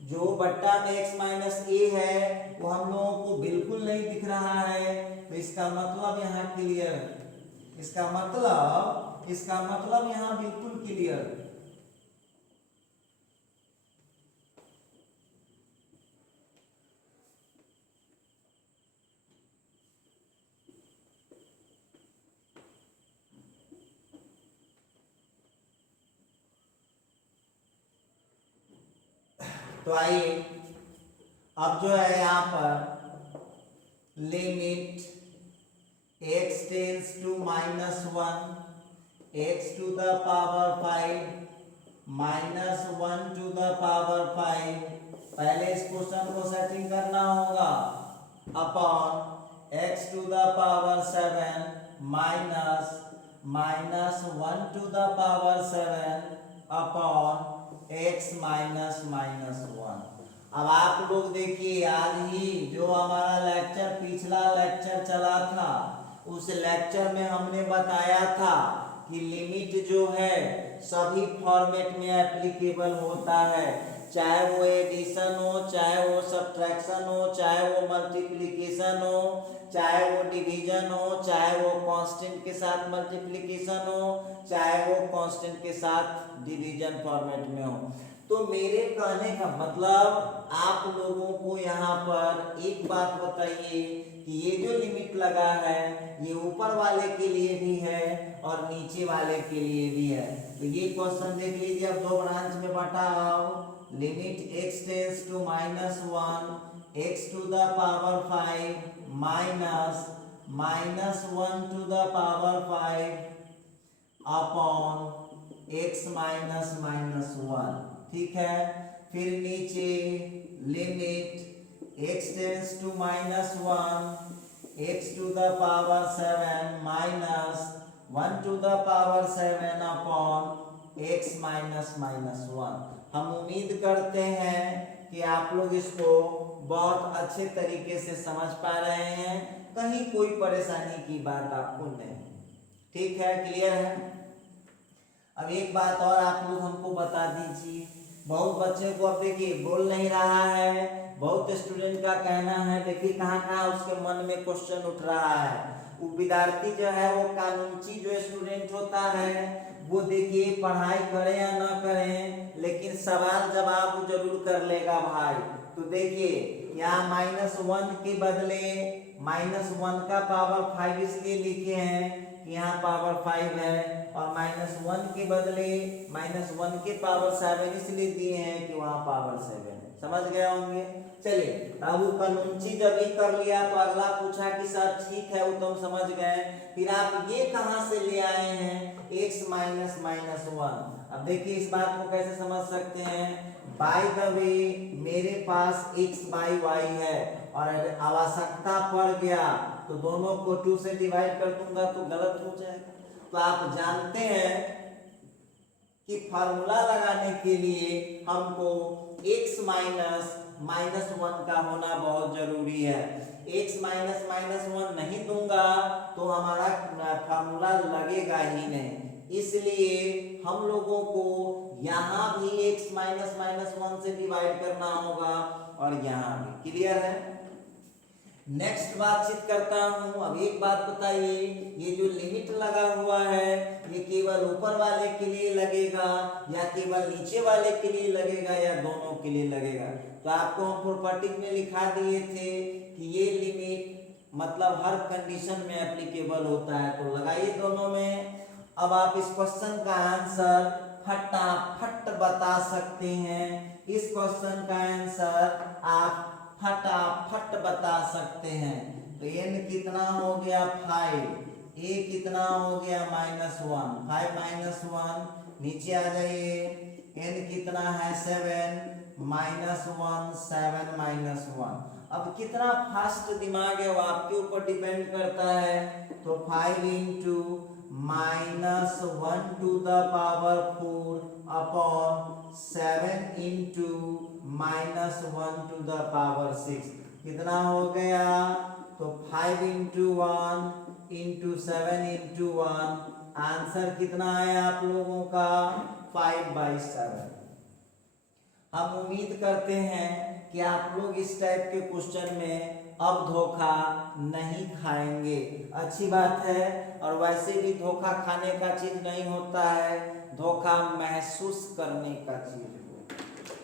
जो बट्टा में x माइनस a है वो हम लोगों को बिल्कुल नहीं दिख रहा है। तो इसका मतलब यहाँ क्लियर, इसका मतलब यहाँ बिल्कुल क्लियर। तो आइए अब जो है यहाँ पर limit x tends to -1 x to the power 5 -1 to the power 5, पहले इस क्वेश्चन को सेटिंग करना होगा, upon x to the power 7 -1 to the power 7 upon x -1। अब आप लोग देखिए, आज ही जो हमारा लेक्चर पिछला लेक्चर चला था, उस लेक्चर में हमने बताया था कि लिमिट जो है सभी फॉर्मेट में एप्लीकेबल होता है, चाहे वो एडिशन हो, चाहे वो सब्ट्रैक्शन हो, चाहे वो मल्टीप्लिकेशन हो, चाहे वो डिवीजन हो, चाहे वो कांस्टेंट के साथ मल्टीप्लिकेशन हो, चाहे वो कांस्टेंट के साथ डिवीजन फॉर्मेट में हो। तो मेरे कहने का मतलब आप लोगों को यहाँ पर एक बात बताइए कि ये जो लिमिट लगा है ये ऊपर वाले के लिए भी है और नीचे वाले के लिए भी है। तो ये क्वेश्चन देख लीजिए, अब दो ब्रांच में बटा आओ, limit x tends to -1 x to the power 5 -1 to the power 5 upon x minus minus 1। ठीक है, फिर नीचे limit x tends to -1 x to the power 7 minus 1 to the power 7 upon x minus minus 1। हम उम्मीद करते हैं कि आप लोग इसको बहुत अच्छे तरीके से समझ पा रहे हैं, कहीं कोई परेशानी की बात आपको नहीं। ठीक है, क्लियर है। अब एक बात और आप लोग हमको बता दीजिए, बहुत बच्चे को अब देखिए बोल नहीं रहा है, बहुत स्टूडेंट का कहना है, देखिए कहाँ कहाँ उसके मन में क्वेश्चन उठ रहा है। वो विद्यार्थी जो है, वो कानूनी जो स्टूडेंट होता है, वो देखिए पढ़ाई करें या ना करें, लेकिन सवाल जवाब वो जरूर कर लेगा भाई। तो देखिए यहाँ -1 के बदले -1 का पावर 5 इसलिए लिखे हैं कि यहाँ पावर 5 है, और -1 के बदले -1 के पावर 7 इसलिए दिए हैं कि वहाँ पावर 7 है। समझ गए होंगे। चलिए, अब वो कानून चीज अभी कर लिया, तो अगला पूछा कि सर ठीक है, वो तो हम समझ गए, फिर आप ये कहाँ से ले आए हैं x माइनस माइनस 1। अब देखिए इस बात को कैसे समझ सकते हैं, बाय द वे मेरे पास x बाई y है, और आवश्यकता पड़ गया तो दोनों को 2 से डिवाइड कर दूंगा तो गलत हो जाएगा। तो आप जानते हैं कि फार्मूला लगाने के लिए हमको x माइनस माइनस 1 का होना बहुत जरूरी है। x माइनस माइनस 1 नहीं दूंगा तो हमारा फार्मूला लगेगा ही नहीं, इसलिए हम लोगों को यहाँ भी x माइनस माइनस 1 से डिवाइड करना होगा, और यहाँ भी। क्लियर है। नेक्स्ट बातचीत करता हूँ। अब एक बात बताइए, ये जो लिमिट लगा हुआ है, ये केवल ऊपर वाले के लिए लगेगा या केवल नीचे वाले के लिए लगेगा या दोनों के लिए लगेगा? तो आपको हम प्रॉपर्टी में लिखा दिए थे कि ये लिमिट मतलब हर कंडीशन में एप्लीकेबल होता है, तो लगाइए दोनों में। अब आप इस क्वेश्चन का आंसर फटाफट बता सकते हैं। इस क्वेश्चन का आंसर आप फटाफट बता सकते हैं। तो n कितना हो गया 5, a कितना हो गया -1, 5 -1 नीचे आ जाइए, n कितना है 7 -1 7 -1। अब कितना फास्ट दिमाग है वो आपके ऊपर डिपेंड करता है। तो 5 into -1 to the power 4 upon 7 into -1 to the power 6 कितना हो गया? तो 5 इंटू 1 इंटू 7 इंटू 1, आंसर कितना है आप लोगों का 5/7। हम उम्मीद करते हैं कि आप लोग इस टाइप के क्वेश्चन में अब धोखा नहीं खाएंगे। अच्छी बात है, और वैसे भी धोखा खाने का चीज नहीं होता है, धोखा महसूस करने का चीज होता है।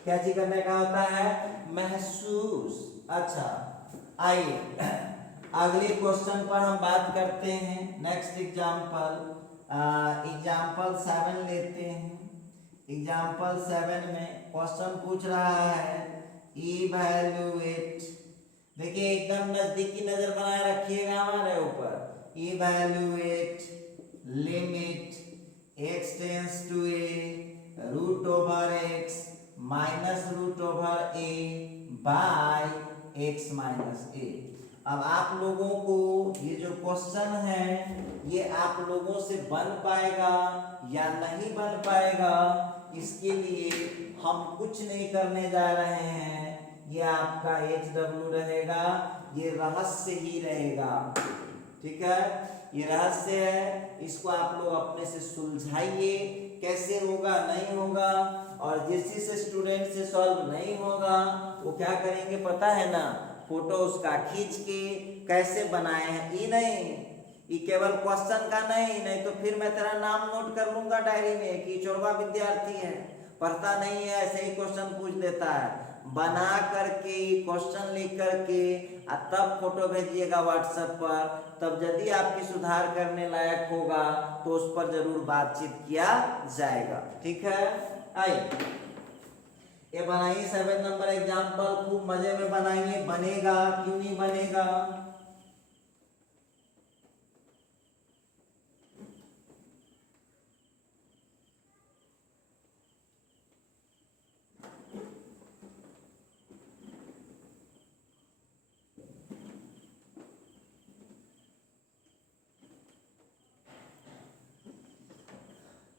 क्या चीज करने का होता है? महसूस। अच्छा, आइए अगले क्वेश्चन पर हम बात करते हैं। नेक्स्ट एग्जाम्पल 7 लेते हैं। एग्जाम्पल 7 में क्वेश्चन पूछ रहा है इवैल्यूएट। देखिए एकदम नजदीकी नजर बनाए रखिएगा हमारे ऊपर। Evaluate limit x tends to a root over x minus root over a by x minus a। अब आप लोगों को ये जो क्वेश्चन है ये आप लोगों से बन पाएगा या नहीं बन पाएगा, इसके लिए हम कुछ नहीं करने जा रहे हैं। ये आपका HW रहेगा, ये रहस्य ही रहेगा। ठीक है, ये रहस्य है, इसको आप लोग अपने से सुलझाइए, कैसे होगा नहीं होगा। और जिस स्टूडेंट से सॉल्व नहीं होगा वो क्या करेंगे पता है ना, फोटो उसका खींच के कैसे बनाए हैं, ये नहीं, ये केवल क्वेश्चन का नहीं तो फिर मैं तेरा नाम नोट कर लूंगा डायरी में कि चोरवा विद्यार्थी है, पढ़ता नहीं है, ऐसे ही क्वेश्चन पूछ देता है। बना करके क्वेश्चन लिख करके तब फोटो भेजिएगा व्हाट्सएप पर, तब यदि आपकी सुधार करने लायक होगा तो उस पर जरूर बातचीत किया जाएगा। ठीक है, आइए ये बनाइए 7 नंबर एग्जाम्पल, खूब मजे में बनाइए। बनेगा क्यों नहीं बनेगा?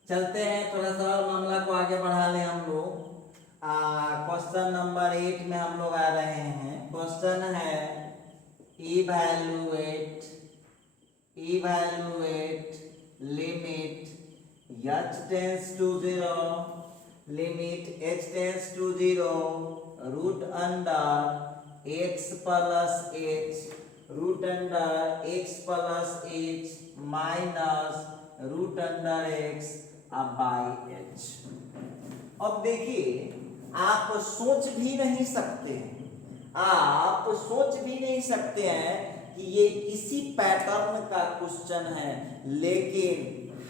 चलते हैं थोड़ा सा और मामला को आगे बढ़ा लें हम लोग। क्वेश्चन नंबर 8 में हम लोग आ रहे हैं। क्वेश्चन है evaluate limit h tends to 0 limit h tends to 0 root under x plus h root under x plus h minus root under x by h। अब देखिए आप सोच भी नहीं सकते हैं कि ये इसी पैटर्न का क्वेश्चन है, लेकिन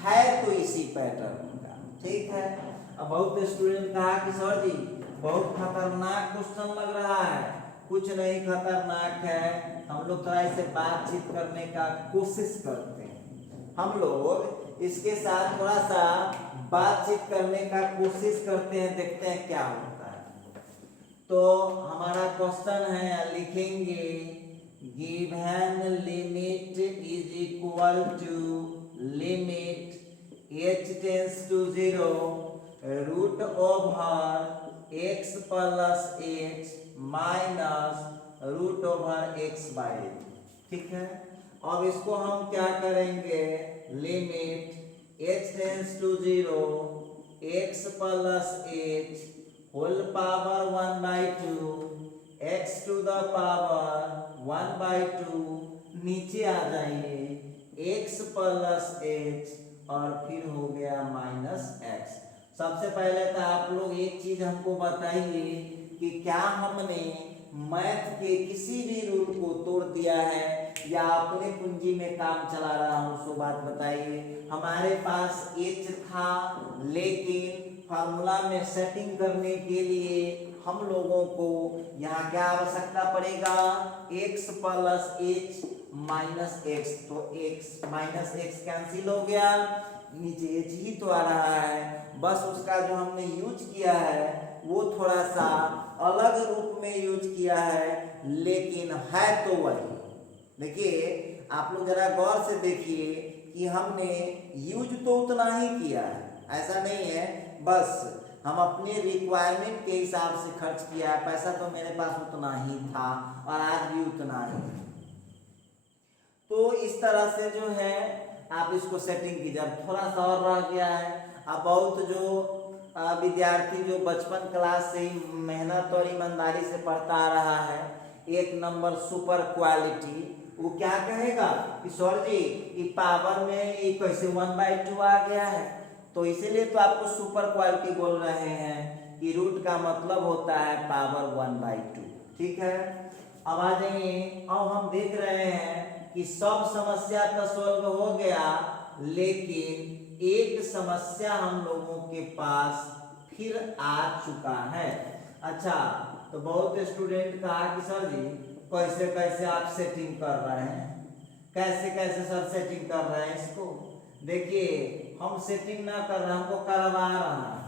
है तो इसी पैटर्न का। ठीक है। अब बहुत स्टूडेंट कहा कि सर जी बहुत खतरनाक क्वेश्चन लग रहा है। कुछ नहीं खतरनाक है, हम लोग थोड़ा इसे बातचीत करने का कोशिश करते हैं। हम लोग इसके साथ थोड़ा सा बातचीत करने का कोशिश करते हैं, देखते हैं क्या होता है। तो हमारा क्वेश्चन है, लिखेंगे given limit is equal to limit h tends to 0 root over x plus h minus root over x by. ठीक है। अब इसको हम क्या करेंगे, limit h tends to 0 x plus h whole power 1/2 x to the power 1/2 नीचे आ जाइए x plus h और फिर हो गया माइनस x। सबसे पहले तो आप लोग एक चीज हमको बताइए कि क्या हमने मैथ के किसी भी रूल को तोड़ दिया है या अपने कुंजी में काम चला रहा हूं, सो बात बताइए। हमारे पास h था, लेकिन फार्मूला में सेटिंग करने के लिए हम लोगों को यहाँ क्या आवश्यकता पड़ेगा, x plus h minus x। तो x माइनस x कैंसिल हो गया, नीचे h ही तो आ रहा है। बस उसका जो हमने यूज किया है वो थोड़ा सा अलग रूप में यूज किया है, लेकिन है तो वही। देखिए आप लोग जरा गौर से देखिए कि हमने यूज तो उतना ही किया है, ऐसा नहीं है बस हम अपने रिक्वायरमेंट के हिसाब से खर्च किया है। पैसा तो मेरे पास उतना ही था और आज भी उतना ही। तो इस तरह से जो है आप इसको सेटिंग कीजिए। अब थोड़ा सा और रह गया है। अब बहुत जो विद्यार्थी जो बचपन क्लास से ही मेहनत और ईमानदारी से पढ़ता आ रहा है, 1 नंबर सुपर क्वालिटी, वो क्या कहेगा कि सर जी ये पावर में ये कैसे 1/2 आ गया है। तो इसीलिए तो आपको सुपर क्वालिटी बोल रहे हैं कि रूट का मतलब होता है पावर 1/2। ठीक है। अब आ जाइए, अब हम देख रहे हैं कि सब समस्या तो सॉल्व हो गया, लेकिन एक समस्या हम लोगों के पास फिर आ चुका है। अच्छा, तो बहुत स्टूडेंट कहा कि सर जी कैसे कैसे आप सेटिंग कर रहे हैं, कैसे कैसे सर सेटिंग कर रहे हैं इसको। देखिए हम सेटिंग ना कर रहे, हमको करवा रहा है।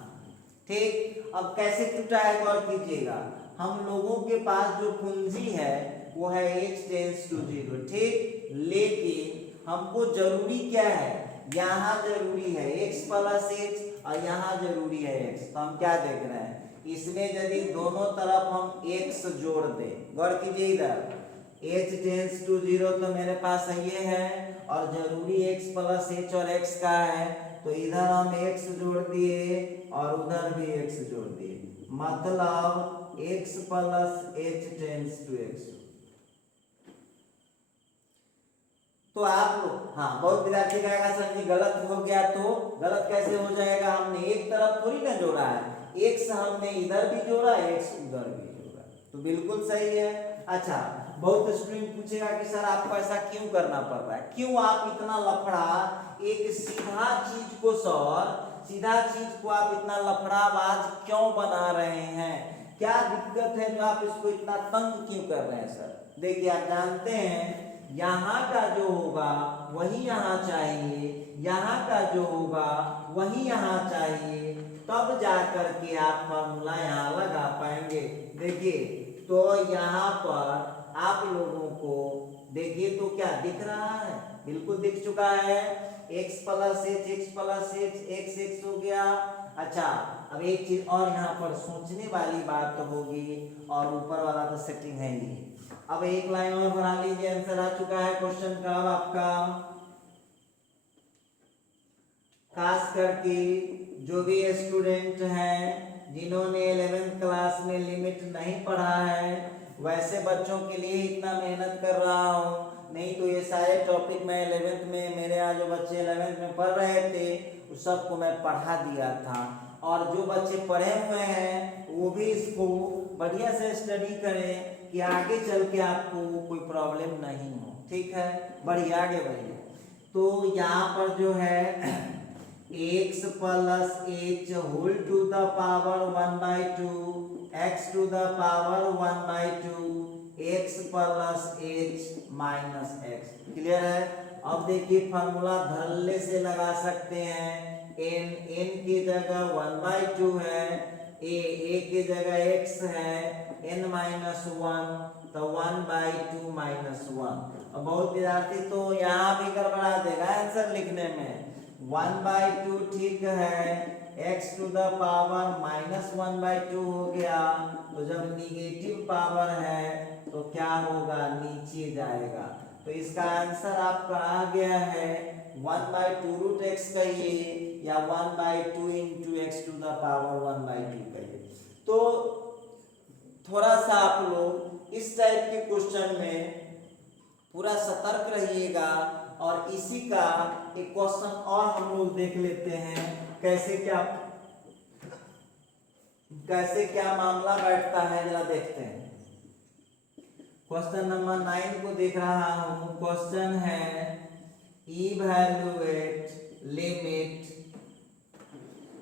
ठीक। अब कैसे टूटा है गौर कीजिएगा। हम लोगों के पास जो पूंजी है वो है h टेंस टू 0। ठीक। लेकिन हमको जरूरी क्या है, यहाँ जरूरी है x प्लस h और यहाँ जरूरी है x। तो हम क्या देख रहे हैं, इसमें यदि दोनों तरफ हम x जोड़ दें, गौर कीजिए इधर h टेंस टू 0 तो मेरे पास ये है और जरूरी x प्लस h और x का है, तो इधर हम x जोड़ दिए और उधर भी x जोड़ दिए, मतलब x plus h tends to x। तो आप लोग, हाँ बहुत विद्यार्थी कहेगा सर जी गलत हो गया, तो गलत कैसे हो जाएगा, हमने एक तरफ थोड़ी ना जोड़ा है, x हमने इधर भी जोड़ा x उधर भी जोड़ा, तो बिल्कुल सही है। अच्छा, बहुत स्टूडेंट पूछेगा कि सर आपको ऐसा क्यों करना पड़ रहा है, क्यों आप इतना लफड़ा, एक सीधा चीज को सर, सीधा चीज को आप इतना लफड़ाबाज क्यों बना रहे हैं, क्या दिक्कत है जो आप इसको इतना तंग क्यों कर रहे हैं सर। देखिए आप जानते हैं यहाँ का जो होगा वही यहाँ चाहिए, यहाँ का जो होगा वही यहाँ चाहिए, तब जाकर के आप फॉर्मूला यहाँ लगा पाएंगे। देखिए तो यहाँ पर आप लोगों को देखिए तो क्या दिख रहा है, बिल्कुल दिख चुका है x plus H, x plus H, x x हो गया। अच्छा, अब एक चीज और यहाँ पर सोचने वाली बात तो होगी, और ऊपर वाला तो सेटिंग है ही। अब एक लाइन और बना लीजिए, आंसर आ चुका है क्वेश्चन का आपका। खास करके जो भी स्टूडेंट हैं जिन्होंने 11th क्लास में लिमिट नहीं पढ़ा है, वैसे बच्चों के लिए इतना मेहनत कर रहा हूँ, नहीं तो ये सारे टॉपिक मैं 11th में, मेरे यहाँ जो बच्चे 11th में पढ़ रहे थे उस सबको मैं पढ़ा दिया था। और जो बच्चे पढ़े हुए हैं वो भी इसको बढ़िया से स्टडी करें कि आगे चल के आपको कोई प्रॉब्लम नहीं हो। ठीक है, बढ़िए आगे बढ़िए। तो यहाँ पर जो है x plus h whole to the power 1/2, x to the power 1/2, x plus h minus x. Clear है? अब देखिए फार्मूला धरल्ले से लगा सकते हैं। n की जगह 1/2 है, a की जगह x है, n माइनस 1 तो 1/2 माइनस 1। अब बहुत विद्यार्थी तो यहाँ भी गड़बड़ा देगा आंसर लिखने में। 1/2 ठीक है, x to the power minus 1/2 हो गया, तो जब निगेटिव पावर है तो क्या होगा, नीचे जाएगा। तो इसका आंसर आपका आ गया है 1/2 रूट एक्स कहिए या 1/2 into x to the power 1/2 कहिए। तो थोड़ा सा आप लोग इस टाइप के क्वेश्चन में पूरा सतर्क रहिएगा। और इसी का एक क्वेश्चन और हम लोग देख लेते हैं, कैसे क्या मामला बैठता है, जरा देखते हैं। क्वेश्चन नंबर 9 को देख रहा हूं। क्वेश्चन है इवैल्यूएट लिमिट।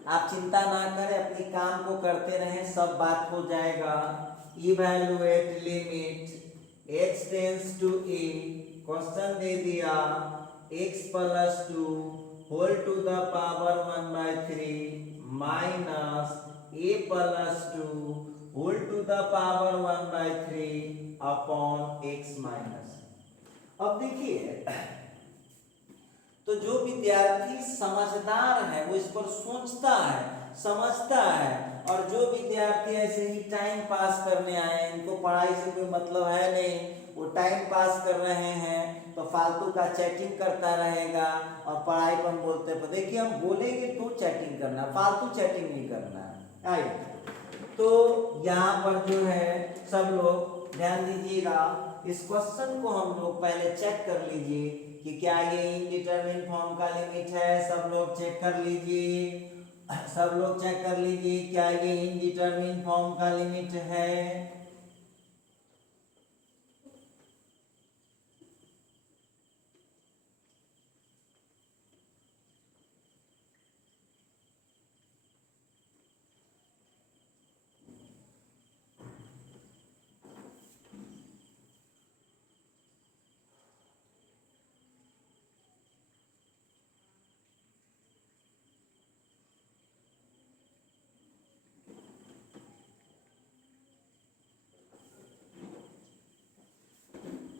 आप चिंता ना करें, अपनी काम को करते रहें, सब बात हो जाएगा। Evaluate limit x tends to a, question दे दिया x plus 2 whole to the power 1/3 minus a plus 2 whole to the power 1/3 upon x minus. अब देखिए, तो जो विद्यार्थी समझदार है वो इस पर सोचता है, समझता है, और जो विद्यार्थी ऐसे ही टाइम पास करने आए, इनको पढ़ाई से कोई मतलब है नहीं, वो टाइम पास कर रहे हैं, तो फालतू का चैटिंग करता रहेगा और पढ़ाई पर बोलते पर। देखिए, हम बोलेंगे तो चैटिंग करना, फालतू चैटिंग नहीं करना। आइए, तो यहाँ पर जो है सब लोग ध्यान दीजिएगा, इस क्वेश्चन को हम लोग पहले चेक कर लीजिए कि क्या ये इनडिटरमिनेट फॉर्म का लिमिट है। सब लोग चेक कर लीजिए, सब लोग चेक कर लीजिए क्या ये इनडिटरमिनेट फॉर्म का लिमिट है।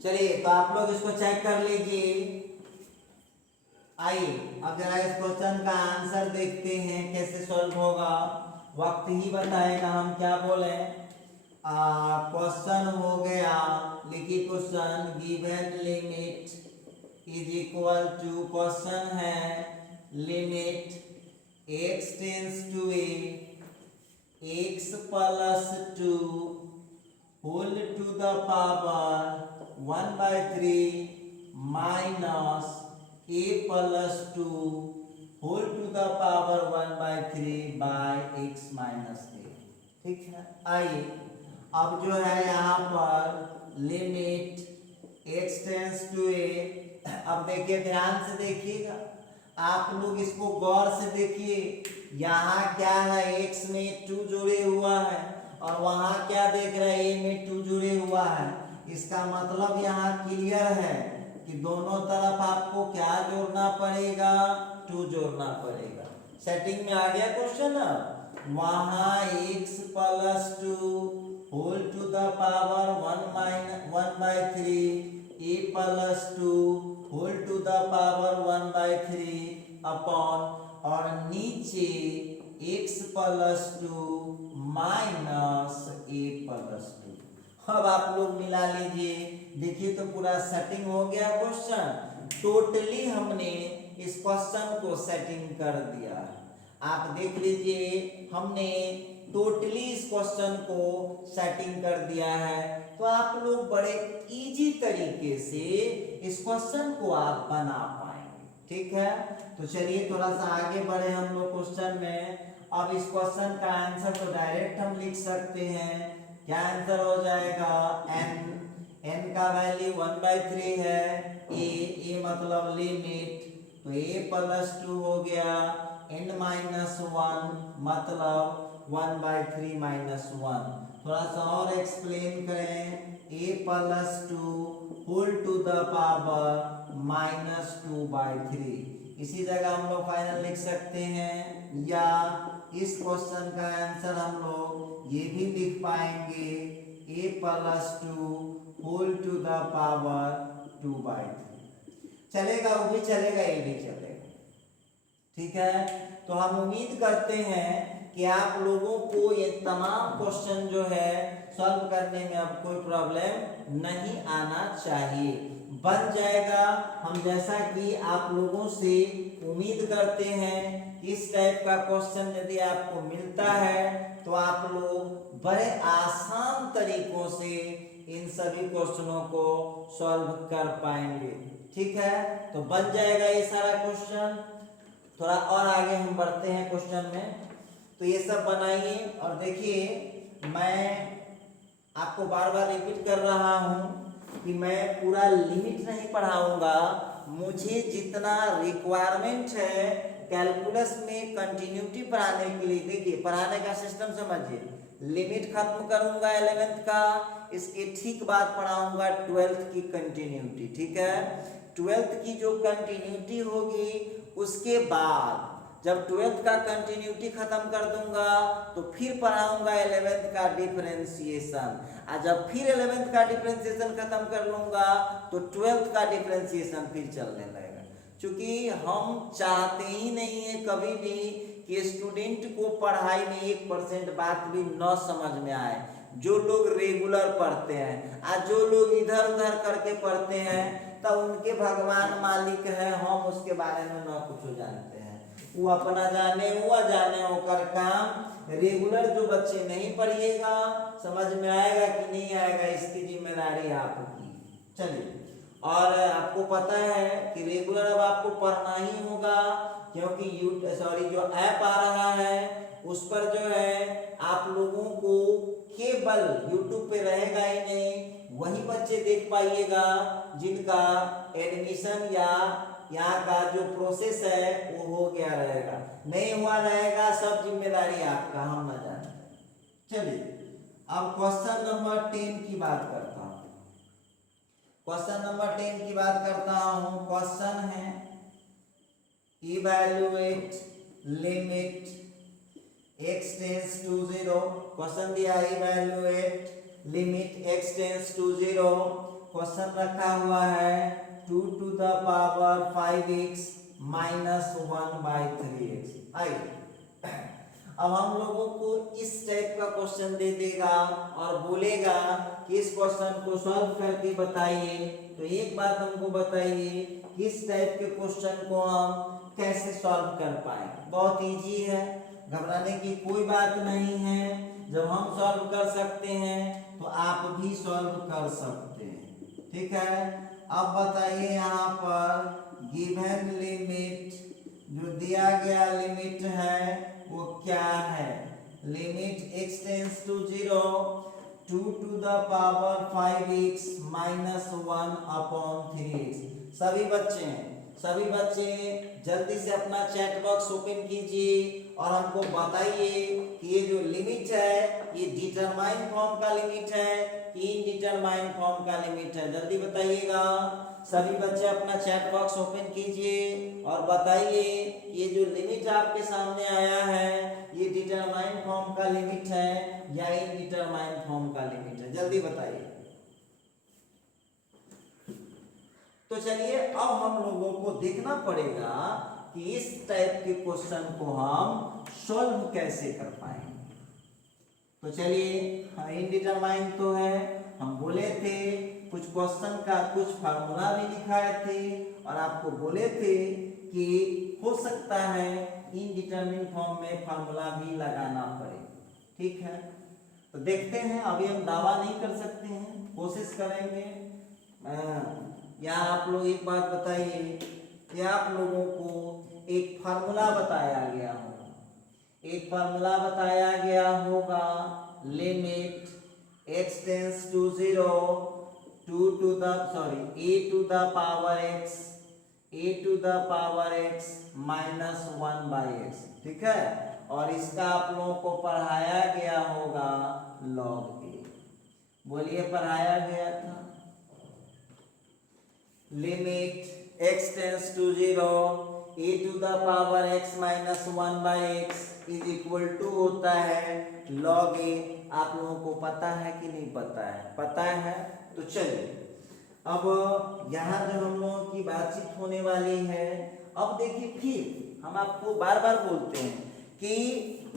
चलिए, तो आप लोग इसको चेक कर लीजिए। आइए अब जरा इस क्वेश्चन का आंसर देखते हैं कैसे सॉल्व होगा। वक्त ही बताएगा हम क्या बोले। क्वेश्चन हो गया, लिखिए question, given limit is equal to, question है limit x tends to a x plus 2 whole to the power 1/3 minus a plus 2 whole to the power 1/3 by x minus a। ठीक है, आइए अब जो है यहाँ पर limit x tends to a। अब देखिए, ध्यान से देखिएगा, आप लोग इसको गौर से देखिए। यहाँ क्या है, x में 2 जुड़े हुआ है, और वहाँ क्या देख रहे हैं, a में 2 जुड़े हुआ है। इसका मतलब यहाँ क्लियर है कि दोनों तरफ आपको क्या जोड़ना पड़ेगा, 2 जोड़ना पड़ेगा। सेटिंग में आ गया क्वेश्चन। वहाँ x plus 2 whole to the power 1/3 a plus 2 whole to the power 1/3 upon और नीचे x plus 2 minus a plus 2। अब आप लोग मिला लीजिए, देखिए तो पूरा सेटिंग हो गया क्वेश्चन। टोटली हमने इस क्वेश्चन को सेटिंग कर दिया। आप देख लीजिए हमने टोटली इस क्वेश्चन को सेटिंग कर दिया है। तो आप लोग बड़े इजी तरीके से इस क्वेश्चन को आप बना पाएंगे, ठीक है। तो चलिए थोड़ा सा आगे बढ़े हम लोग क्वेश्चन में। अब इस क्वेश्चन का आंसर तो डायरेक्ट हम लिख सकते हैं। क्या आंसर हो जाएगा? n का वैल्यू 1/3 है, a मतलब लिमिट, तो a प्लस 2 हो गया, n माइनस 1 मतलब 1/3 माइनस 1। थोड़ा सा और एक्सप्लेन करें, a plus 2 whole to the power minus 2/3। इसी जगह हम लोग फाइनल लिख सकते हैं, या इस क्वेश्चन का आंसर हम लोग ये भी लिख पाएंगे, a plus 2 whole to the power 2/3। चलेगा, वो भी चलेगा, ये भी चलेगा, ठीक है। तो हम उम्मीद करते हैं कि आप लोगों को ये तमाम क्वेश्चन जो है सॉल्व करने में अब कोई प्रॉब्लम नहीं आना चाहिए, बन जाएगा। हम जैसा कि आप लोगों से उम्मीद करते हैं, इस टाइप का क्वेश्चन यदि आपको मिलता है तो आप लोग बड़े आसान तरीकों से इन सभी क्वेश्चनों को सॉल्व कर पाएंगे, ठीक है। तो बन जाएगा ये सारा क्वेश्चन। थोड़ा और आगे हम बढ़ते हैं क्वेश्चन में। तो ये सब बनाइए और देखिए, मैं आपको बार बार रिपीट कर रहा हूं कि मैं पूरा लिमिट नहीं पढ़ाऊंगा। मुझे जितना रिक्वायरमेंट है कैलकुलस में कंटिन्यूटी पढ़ाने के लिए, देखिए पढ़ाने का सिस्टम समझिए। लिमिट खत्म करूंगा 11th का, इसके ठीक बाद पढ़ाऊंगा 12th की कंटिन्यूटी, ठीक है। 12th की जो कंटिन्यूटी होगी उसके बाद जब 12th का कंटिन्यूटी खत्म कर दूंगा तो फिर पढ़ाऊंगा 11th का डिफरेंशिएशन, और जब फिर 11th का डिफरेंशिएशन खत्म कर लूंगा तो 12th का डिफरेंशिएशन फिर चलने लगेगा। क्योंकि हम चाहते ही नहीं है कभी भी कि स्टूडेंट को पढ़ाई में 1% बात भी न समझ में आए। जो लोग रेगुलर पढ़ते हैं और जो लोग इधर उधर करके पढ़ते हैं, तो उनके भगवान मालिक है, हम उसके बारे में न कुछ जानते हैं। वो अपना जाने हुआ जाने होकर काम। रेगुलर जो बच्चे नहीं पढ़िएगा, समझ में आएगा कि नहीं आएगा इसकी जिम्मेदारी आपकी। चलिए, और आपको पता है कि रेगुलर अब आपको पढ़ना ही होगा, क्योंकि जो ऐप आ रहा है उस पर जो है आप लोगों को केवल यूट्यूब पे रहेगा ही नहीं, वही बच्चे देख पाइएगा जिनका एडमिशन या यहाँ का जो प्रोसेस है वो हो गया रहेगा। नहीं हुआ रहेगा, सब जिम्मेदारी आपका, हम न जाने। चलिए अब क्वेश्चन नंबर 10 की बात करता हूँ। क्वेश्चन नंबर 10 की बात करता हूँ। क्वेश्चन है evaluate limit x tends to 0। Question दिया evaluate limit x tends to 0। Question रखा हुआ है 2 to the power 5x minus 1/3x। आइए, अब हम लोगों को इस टाइप का क्वेश्चन दे देगा और बोलेगा कि इस क्वेश्चन को सॉल्व करके बताइए। तो एक बात हमको बताइए, किस टाइप के क्वेश्चन को हम कैसे सॉल्व कर पाए। बहुत इजी है, घबराने की कोई बात नहीं है। जब हम सॉल्व कर सकते हैं तो आप भी सॉल्व कर सकते हैं, ठीक है। अब बताइए यहाँ पर गिवन लिमिट, जो दिया गया लिमिट है वो क्या है। Limit x tends to 0 2 to the power 5x minus 1/3x। सभी बच्चे जल्दी से अपना चैट बॉक्स ओपन कीजिए और हमको बताइए कि ये जो लिमिट है ये डिटरमाइन फॉर्म का लिमिट है कि इनडिटरमाइन फॉर्म का लिमिट है। जल्दी बताइएगा। सभी बच्चे अपना चैट बॉक्स ओपन कीजिए और बताइए ये जो लिमिट आपके सामने आया है ये डिटरमाइन फॉर्म का लिमिट है या इनडिटरमाइन फॉर्म का लिमिट है। जल्दी बताइए। तो चलिए अब हम लोगों को देखना पड़ेगा कि इस टाइप के क्वेश्चन को हम सॉल्व कैसे कर पाएंगे। तो चलिए, इनडिटरमाइन तो है, हम बोले थे कुछ क्वेश्चन का कुछ फार्मूला भी दिखाए थे और आपको बोले थे कि हो सकता है इनडिटरमिन फॉर्म में फार्मूला भी लगाना पड़े। ठीक है, तो देखते हैं, अभी हम दावा नहीं कर सकते हैं, कोशिश करेंगे। या आप लोग एक बात बताइए कि आप लोगों को एक फार्मूला बताया गया होगा, एक फार्मूला बताया गया होगा, limit x tends to 0 a to the power x minus 1 by x, ठीक है। और इसका आप लोगों को पढ़ाया गया होगा log a। बोलिए, पढ़ाया गया था limit x tends to 0 a to the power x minus 1 by x is equal to होता है log a। आप लोगों को पता है कि नहीं पता है? पता है। तो चलिए, अब यहाँ जो हम लोगों की बातचीत होने वाली है, अब देखिए, फिर हम आपको बार बार बोलते हैं कि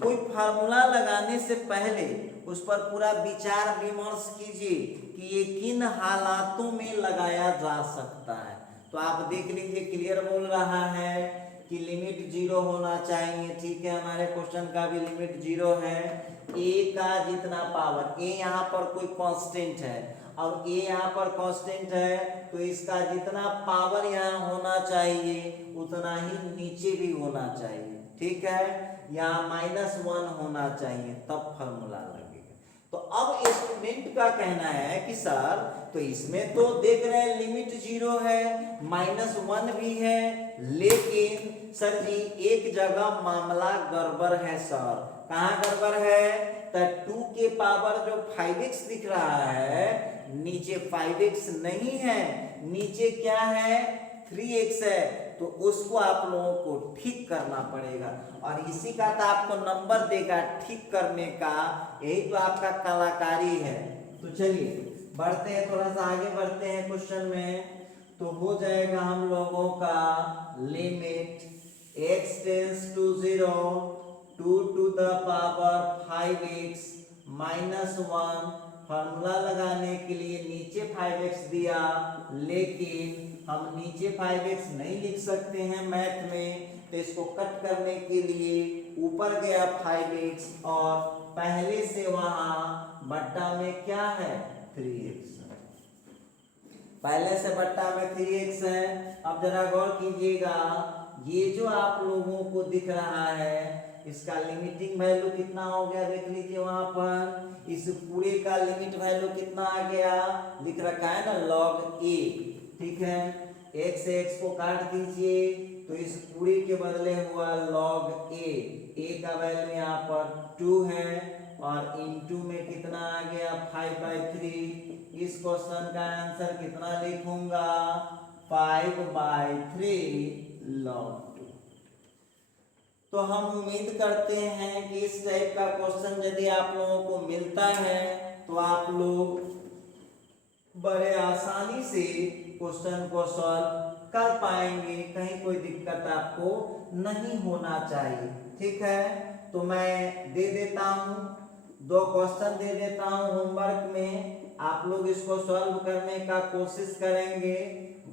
कोई फार्मूला लगाने से पहले उस पर पूरा विचार विमर्श कीजिए कि ये किन हालातों में लगाया जा सकता है। तो आप देख लीजिए, क्लियर बोल रहा है कि लिमिट 0 होना चाहिए। ठीक है, हमारे क्वेश्चन का भी लिमिट 0 है। a का जितना पावर, a यहाँ पर कोई कांस्टेंट है, अब a यहाँ पर कांस्टेंट है तो इसका जितना पावर यहाँ होना चाहिए उतना ही नीचे भी होना चाहिए। ठीक है, यहाँ -1 होना चाहिए, तब फॉर्मूला लगेगा। तो अब स्टूडेंट का कहना है कि सर, तो इसमें तो देख रहे हैं लिमिट 0 है, -1 भी है, लेकिन सर जी एक जगह मामला गड़बड़ है। सर, कहाँ गड़बड़ है? तो 2 के पावर जो 5x दिख रहा है, नीचे 5x नहीं है, नीचे क्या है? 3x है। तो उसको आप लोगों को ठीक करना पड़ेगा और इसी का तो आपको नंबर देगा ठीक करने का। यही तो आपका कलाकारी है। तो चलिए बढ़ते हैं, थोड़ा सा आगे बढ़ते हैं क्वेश्चन में। तो हो जाएगा हम लोगों का limit x tends to 0 2 to the power 5x minus 1। Formula लगाने के लिए नीचे 5x दिया, लेकिन हम नीचे 5x नहीं लिख सकते हैं मैथ में, तो इसको कट करने के लिए ऊपर गया 5x और पहले से वहां बट्टा में क्या है? 3x। पहले से बट्टा में 3x है। अब जरा गौर कीजिएगा, ये जो आप लोगों को दिख रहा है इसका लिमिटिंग वैल्यू कितना हो गया, देख लीजिए वहां पर। इस पूरे का लिमिट वैल्यू कितना आ गया, लिख रखा है ना, log a। ठीक है, x से x को काट दीजिए तो इस पूरे के बदले हुआ log a का वैल्यू यहाँ पर 2 है और इनटू में कितना आ गया 5/3। इस क्वेश्चन का आंसर कितना लिखूंगा? 5/3 log 2। तो हम उम्मीद करते हैं कि इस टाइप का क्वेश्चन यदि आप लोगों को मिलता है तो आप लोग बड़े आसानी से क्वेश्चन को सॉल्व कर पाएंगे, कहीं कोई दिक्कत आपको नहीं होना चाहिए। ठीक है, तो मैं दे देता हूँ 2 क्वेश्चन दे देता हूँ होमवर्क में, आप लोग इसको सॉल्व करने का कोशिश करेंगे।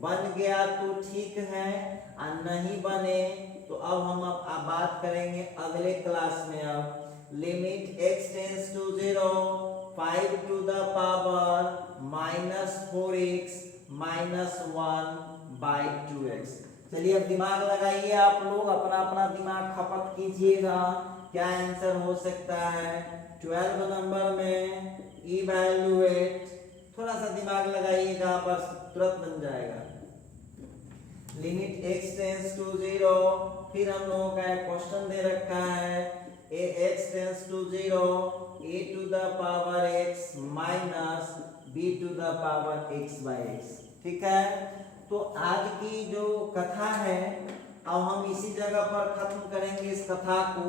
बन गया तो ठीक है, और नहीं बने तो अब हम बात करेंगे अगले क्लास में। अब limit x tends to 0 5 to the power -4x -1/2x। चलिए अब दिमाग लगाइए, आप लोग अपना अपना दिमाग खपत कीजिएगा, क्या आंसर हो सकता है। 12 नंबर में इवैल्यूएट, थोड़ा सा दिमाग लगाइएगा, बस तुरंत बन जाएगा। लिमिट x टेंस टू 0, फिर हम लोगों का एक क्वेश्चन दे रखा है x tends to 0 a to the power x minus b to the power x/x। ठीक है, तो आज की जो कथा है अब हम इसी जगह पर खत्म करेंगे इस कथा को।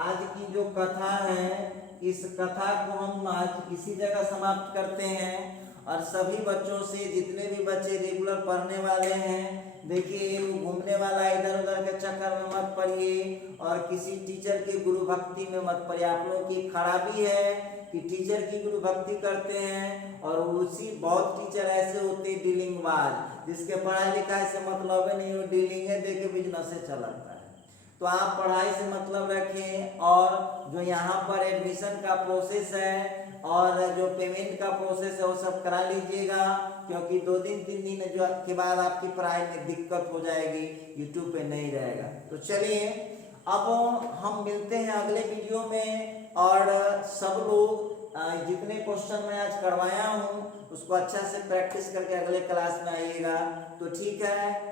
आज की जो कथा है इस कथा को हम आज इसी जगह समाप्त करते हैं और सभी बच्चों से, जितने भी बच्चे रेगुलर पढ़ने वाले हैं, देखिए वो घूमने वाला इधर उधर के चक्कर में मत पड़िए और किसी टीचर की गुरु भक्ति में मत पड़िए। आप लोगों की खराबी है कि टीचर की गुरु भक्ति करते हैं और उसी बहुत टीचर ऐसे होते हैं डीलिंगबाज, जिसके पढ़ाई लिखाई से मतलब है नहीं, वो डीलिंग है देके बिजनेस से चलाता है। तो आप पढ़ाई से मतलब रखें और जो यहाँ पर एडमिशन का प्रोसेस है और जो पेमेंट का प्रोसेस है वो सब करा लीजिएगा, क्योंकि 2 दिन 3 दिन जो के बाद आपकी पढ़ाई में दिक्कत हो जाएगी, यूट्यूब पे नहीं रहेगा। तो चलिए अब हम मिलते हैं अगले वीडियो में और सब लोग जितने क्वेश्चन मैं आज करवाया हूँ उसको अच्छा से प्रैक्टिस करके अगले क्लास में आइएगा। तो ठीक है।